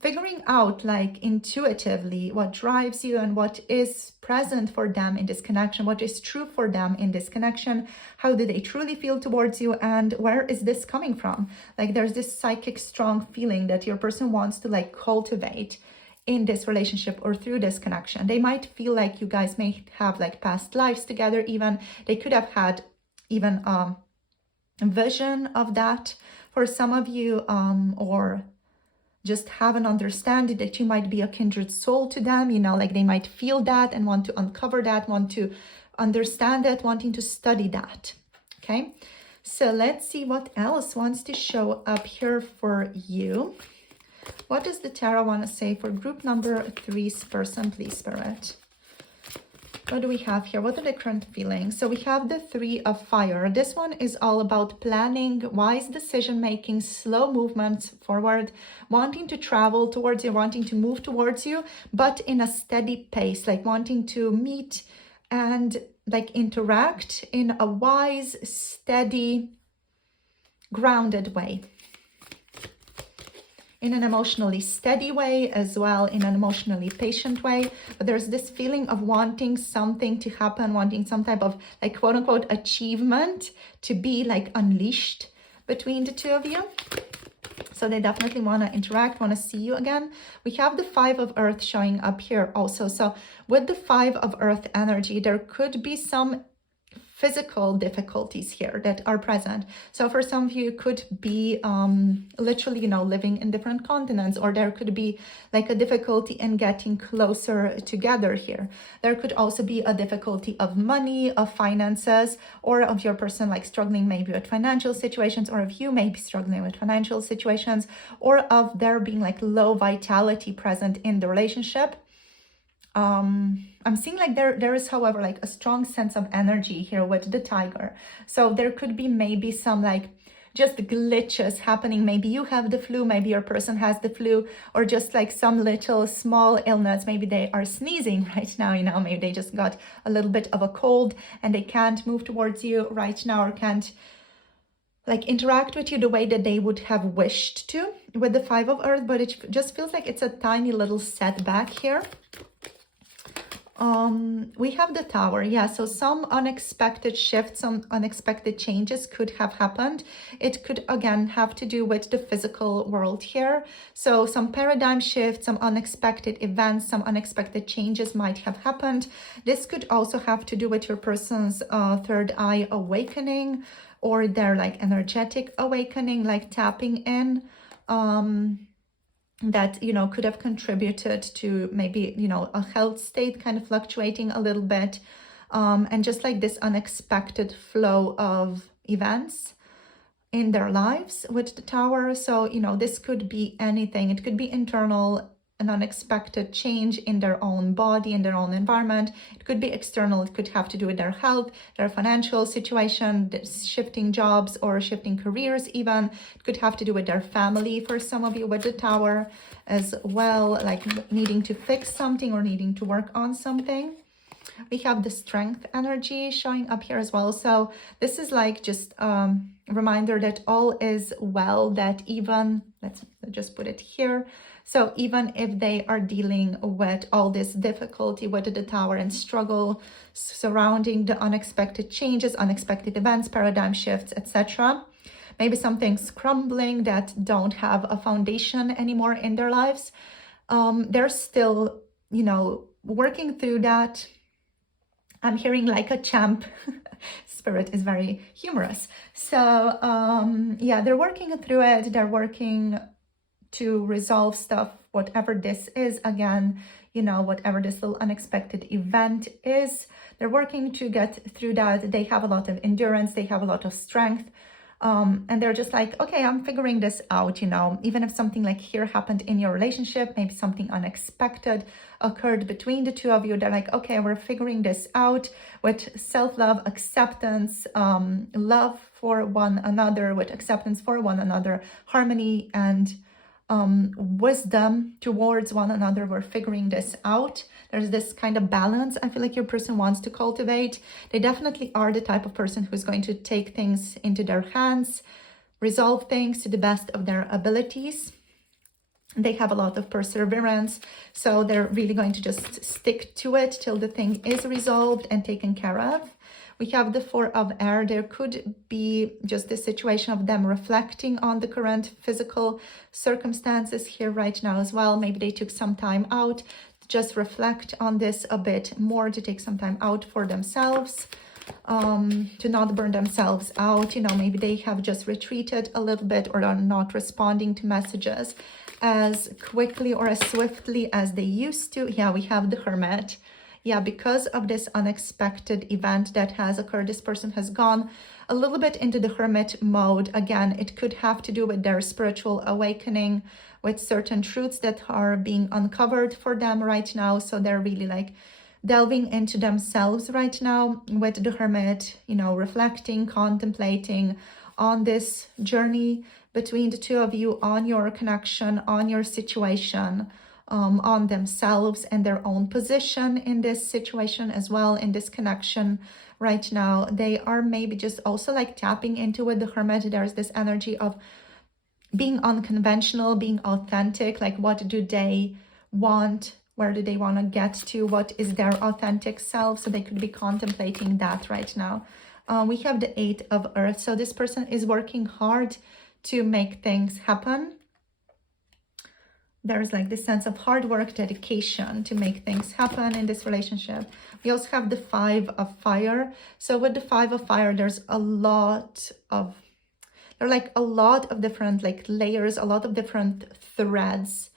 figuring out like intuitively what drives you and what is present for them in this connection, what is true for them in this connection, how do they truly feel towards you, and where is this coming from? Like there's this psychic strong feeling that your person wants to like cultivate in this relationship or through this connection. They might feel like you guys may have like past lives together, even they could have had even a vision of that for some of you, or just have an understanding that you might be a kindred soul to them, you know, like they might feel that and want to uncover that, want to understand it, wanting to study that. Okay, so let's see what else wants to show up here for you. What does the tarot want to say for group number 3's person, please, Spirit? What do we have here? What are the current feelings? So we have the 3 of fire. This one is all about planning, wise decision making, slow movements forward, wanting to travel towards you, wanting to move towards you, but in a steady pace, like wanting to meet and like interact in a wise, steady, grounded way. In an emotionally steady way as well, in an emotionally patient way. But there's this feeling of wanting something to happen, wanting some type of like quote unquote achievement to be like unleashed between the two of you. So they definitely want to interact, want to see you again. We have the 5 of earth showing up here also. So with the 5 of earth energy, there could be some physical difficulties here that are present. So for some of you, it could be literally, you know, living in different continents, or there could be like a difficulty in getting closer together here. There could also be a difficulty of money, of finances, or of your person like struggling maybe with financial situations, or of you maybe struggling with financial situations, or of there being like low vitality present in the relationship. I'm seeing like there is, however, like a strong sense of energy here with the tiger. So there could be maybe some like just glitches happening. Maybe you have the flu, maybe your person has the flu, or just like some little small illness. Maybe they are sneezing right now, you know, maybe they just got a little bit of a cold and they can't move towards you right now, or can't like interact with you the way that they would have wished to with the 5 of earth. But it just feels like it's a tiny little setback here. We have the tower. Yeah, so some unexpected shifts, some unexpected changes could have happened. It could again have to do with the physical world here. So some paradigm shifts, some unexpected events, some unexpected changes might have happened. This could also have to do with your person's third eye awakening, or their like energetic awakening, like tapping in. That, you know, could have contributed to maybe, you know, a health state kind of fluctuating a little bit, and just like this unexpected flow of events in their lives with the tower. So, you know, this could be anything. It could be internal, an unexpected change in their own body, in their own environment. It could be external. It could have to do with their health, their financial situation, shifting jobs or shifting careers even. It could have to do with their family for some of you with the tower as well, like needing to fix something or needing to work on something. We have the strength energy showing up here as well. So this is like just a reminder that all is well, that even, let's just put it here. So even if they are dealing with all this difficulty with the tower and struggle surrounding the unexpected changes, unexpected events, paradigm shifts, etc., maybe something's crumbling that don't have a foundation anymore in their lives, they're still, you know, working through that. I'm hearing like a champ. Spirit is very humorous. So yeah, they're working through it. They're working to resolve stuff, whatever this is. Again, you know, whatever this little unexpected event is, they're working to get through that. They have a lot of endurance. They have a lot of strength. And they're just like, okay, I'm figuring this out, you know, even if something like here happened in your relationship, maybe something unexpected occurred between the two of you. They're like, okay, we're figuring this out with self-love, acceptance, love for one another, with acceptance for one another, harmony and wisdom towards one another. We're figuring this out. There's this kind of balance I feel like your person wants to cultivate. They definitely are the type of person who's going to take things into their hands, resolve things to the best of their abilities. They have a lot of perseverance, so they're really going to just stick to it till the thing is resolved and taken care of. We have the Four of Air. There could be just the situation of them reflecting on the current physical circumstances here right now as well. Maybe they took some time out to just reflect on this a bit more, to take some time out for themselves, to not burn themselves out. You know, maybe they have just retreated a little bit or are not responding to messages as quickly or as swiftly as they used to. Yeah, we have the Hermit. Yeah, because of this unexpected event that has occurred, this person has gone a little bit into the hermit mode. Again, it could have to do with their spiritual awakening, with certain truths that are being uncovered for them right now. So they're really like delving into themselves right now with the hermit, you know, reflecting, contemplating on this journey between the two of you, on your connection, on your situation, on themselves and their own position in this situation as well, in this connection right now. They are maybe just also like tapping into with the hermit. There's this energy of being unconventional, being authentic, like what do they want? Where do they want to get to? What is their authentic self? So they could be contemplating that right now. We have the Eight of Earth. So this person is working hard to make things happen. There's like this sense of hard work, dedication to make things happen in this relationship. We also have the Five of Fire. So with the Five of Fire, there are like a lot of different like layers, a lot of different threads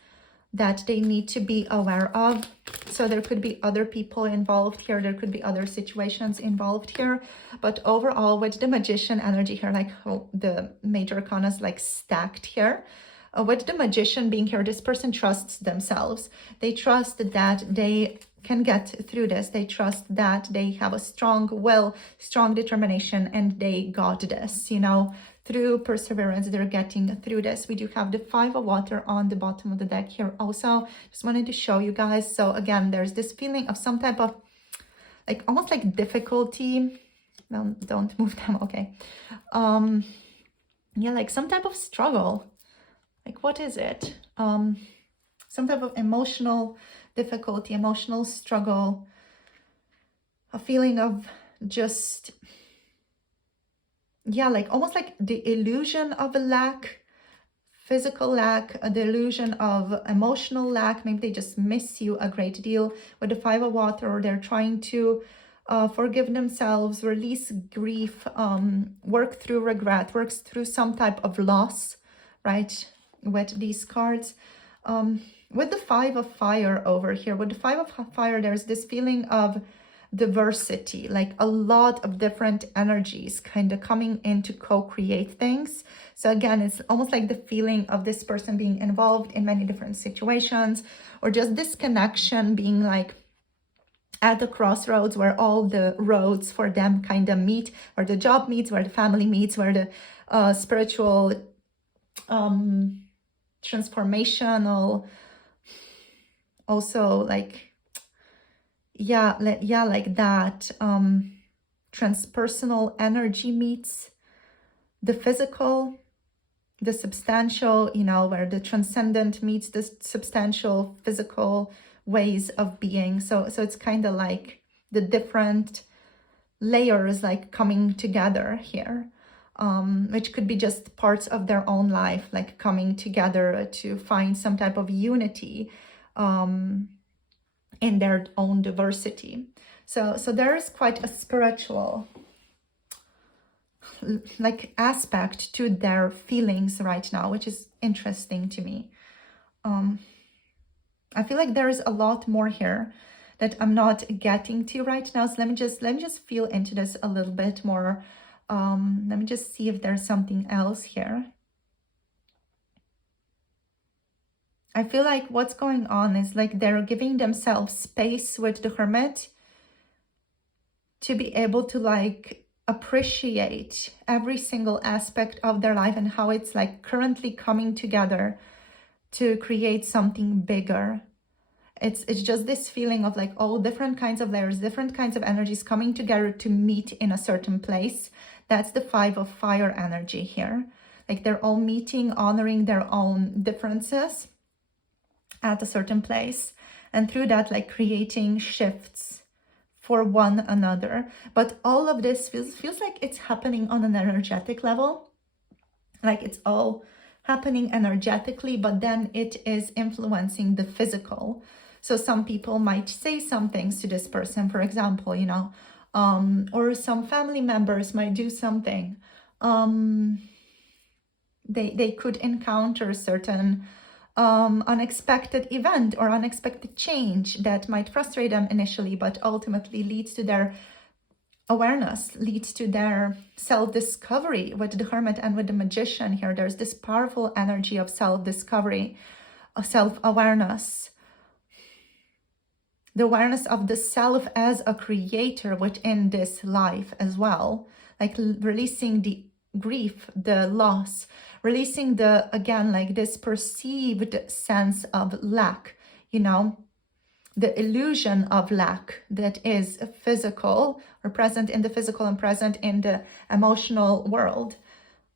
that they need to be aware of. So there could be other people involved here. There could be other situations involved here. But overall, with the Magician energy here, like the major arcana is like stacked here. With the Magician being here, this person trusts themselves. They trust that they can get through this. They trust that they have a strong will, strong determination, and they got this, you know, through perseverance, they're getting through this. We do have the Five of Water on the bottom of the deck here also. Just wanted to show you guys. So again, there's this feeling of some type of like almost like difficulty. No, don't move them. Okay. Yeah, like some type of struggle. Like, what is it? Some type of emotional difficulty, emotional struggle, a feeling of just, yeah, like almost like the illusion of a lack, physical lack, the illusion of emotional lack. Maybe they just miss you a great deal with the Five of Water, or they're trying to forgive themselves, release grief, work through regret, works through some type of loss, right? With these cards. With the Five of Fire over here, with the Five of Fire, there's this feeling of diversity, like a lot of different energies kind of coming in to co-create things. So again, it's almost like the feeling of this person being involved in many different situations, or just this connection being like at the crossroads where all the roads for them kind of meet, where the job meets, where the family meets, where the spiritual transformational, also like like that transpersonal energy meets the physical, the substantial, you know, where the transcendent meets the substantial physical ways of being. So it's kind of like the different layers like coming together here. Which could be just parts of their own life, like coming together to find some type of unity in their own diversity. So there is quite a spiritual like aspect to their feelings right now, which is interesting to me. I feel like there is a lot more here that I'm not getting to right now. So let me just feel into this a little bit more. Let me just see if there's something else here. I feel like what's going on is like they're giving themselves space with the Hermit to be able to like appreciate every single aspect of their life and how it's like currently coming together to create something bigger. It's just this feeling of like all different kinds of layers, different kinds of energies coming together to meet in a certain place. That's the Five of Fire energy here. Like they're all meeting, honoring their own differences, at a certain place, and through that, like creating shifts for one another. But all of this feels like it's happening on an energetic level, like it's all happening energetically, but then it is influencing the physical. So some people might say some things to this person, for example, you know, or some family members might do something. They could encounter certain unexpected event or unexpected change that might frustrate them initially, but ultimately leads to their awareness, leads to their self-discovery. With the Hermit and with the Magician here, there's this powerful energy of self-discovery, of self-awareness, the awareness of the self as a creator within this life as well, like releasing the grief, the loss, releasing the, again, like this perceived sense of lack, you know, the illusion of lack that is physical or present in the physical and present in the emotional world.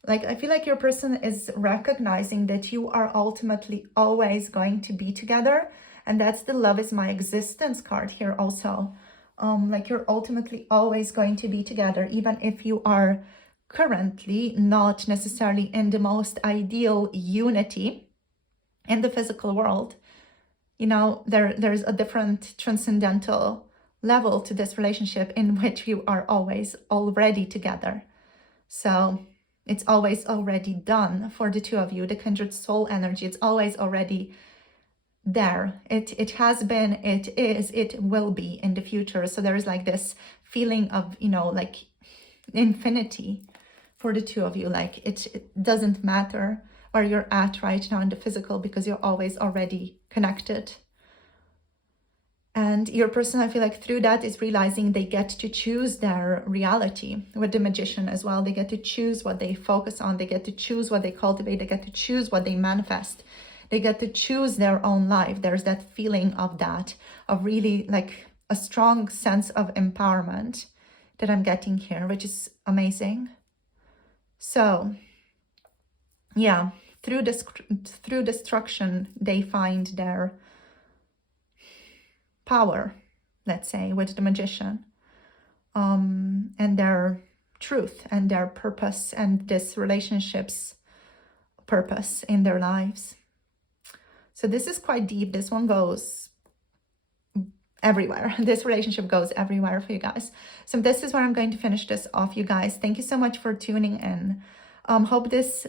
Like, I feel like your person is recognizing that you are ultimately always going to be together. And that's the love is my existence card here also. Like you're ultimately always going to be together, even if you are currently not necessarily in the most ideal unity in the physical world. You know, there's a different transcendental level to this relationship in which you are always already together. So it's always already done for the two of you, the kindred soul energy. It's always already there. It has been, it is, it will be in the future. So there is like this feeling of, you know, like infinity for the two of you. Like it doesn't matter where you're at right now in the physical, because you're always already connected. And your person, I feel like through that is realizing they get to choose their reality. With the Magician as well, they get to choose what they focus on. They get to choose what they cultivate. They get to choose what they manifest. They get to choose their own life. There's that feeling of that, of really like a strong sense of empowerment that I'm getting here, which is amazing. So yeah, through destruction, they find their power, let's say, with the Magician, and their truth and their purpose and this relationship's purpose in their lives. So this is quite deep. This one goes everywhere. This relationship goes everywhere for you guys. So this is where I'm going to finish this off, you guys. Thank you so much for tuning in. Hope this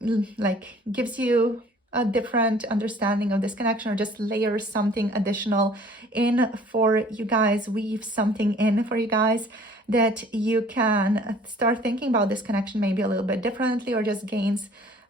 like gives you a different understanding of this connection, or just layers something additional in for you guys, weave something in for you guys, that you can start thinking about this connection maybe a little bit differently, or just gain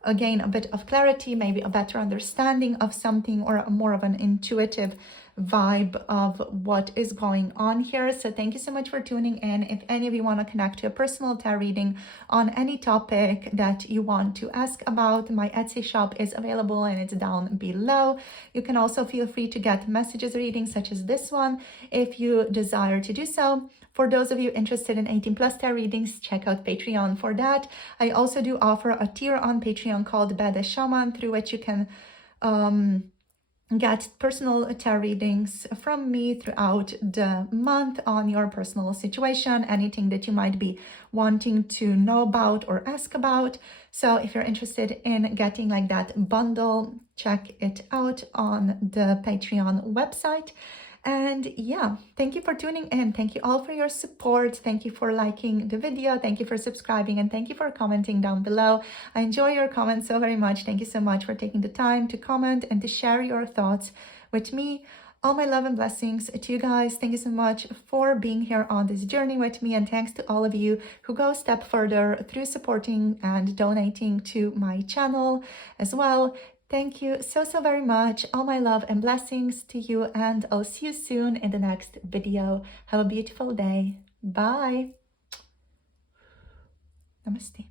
a bit of clarity, maybe a better understanding of something, or a more of an intuitive vibe of what is going on here. So thank you so much for tuning in. If any of you want to connect to a personal tarot reading on any topic that you want to ask about, my Etsy shop is available and it's down below. You can also feel free to get messages readings such as this one if you desire to do so. For those of you interested in 18+ tarot readings, check out Patreon for that. I also do offer a tier on Patreon called Badass Shaman, through which you can get personal tarot readings from me throughout the month on your personal situation, anything that you might be wanting to know about or ask about. So if you're interested in getting like that bundle, check it out on the Patreon website. And yeah, thank you for tuning in. Thank you all for your support. Thank you for liking the video. Thank you for subscribing, and thank you for commenting down below. I enjoy your comments so very much. Thank you so much for taking the time to comment and to share your thoughts with me. All my love and blessings to you guys. Thank you so much for being here on this journey with me. And thanks to all of you who go a step further through supporting and donating to my channel as well. Thank you so very much. All my love and blessings to you, and I'll see you soon in the next video. Have a beautiful day. Bye. Namaste.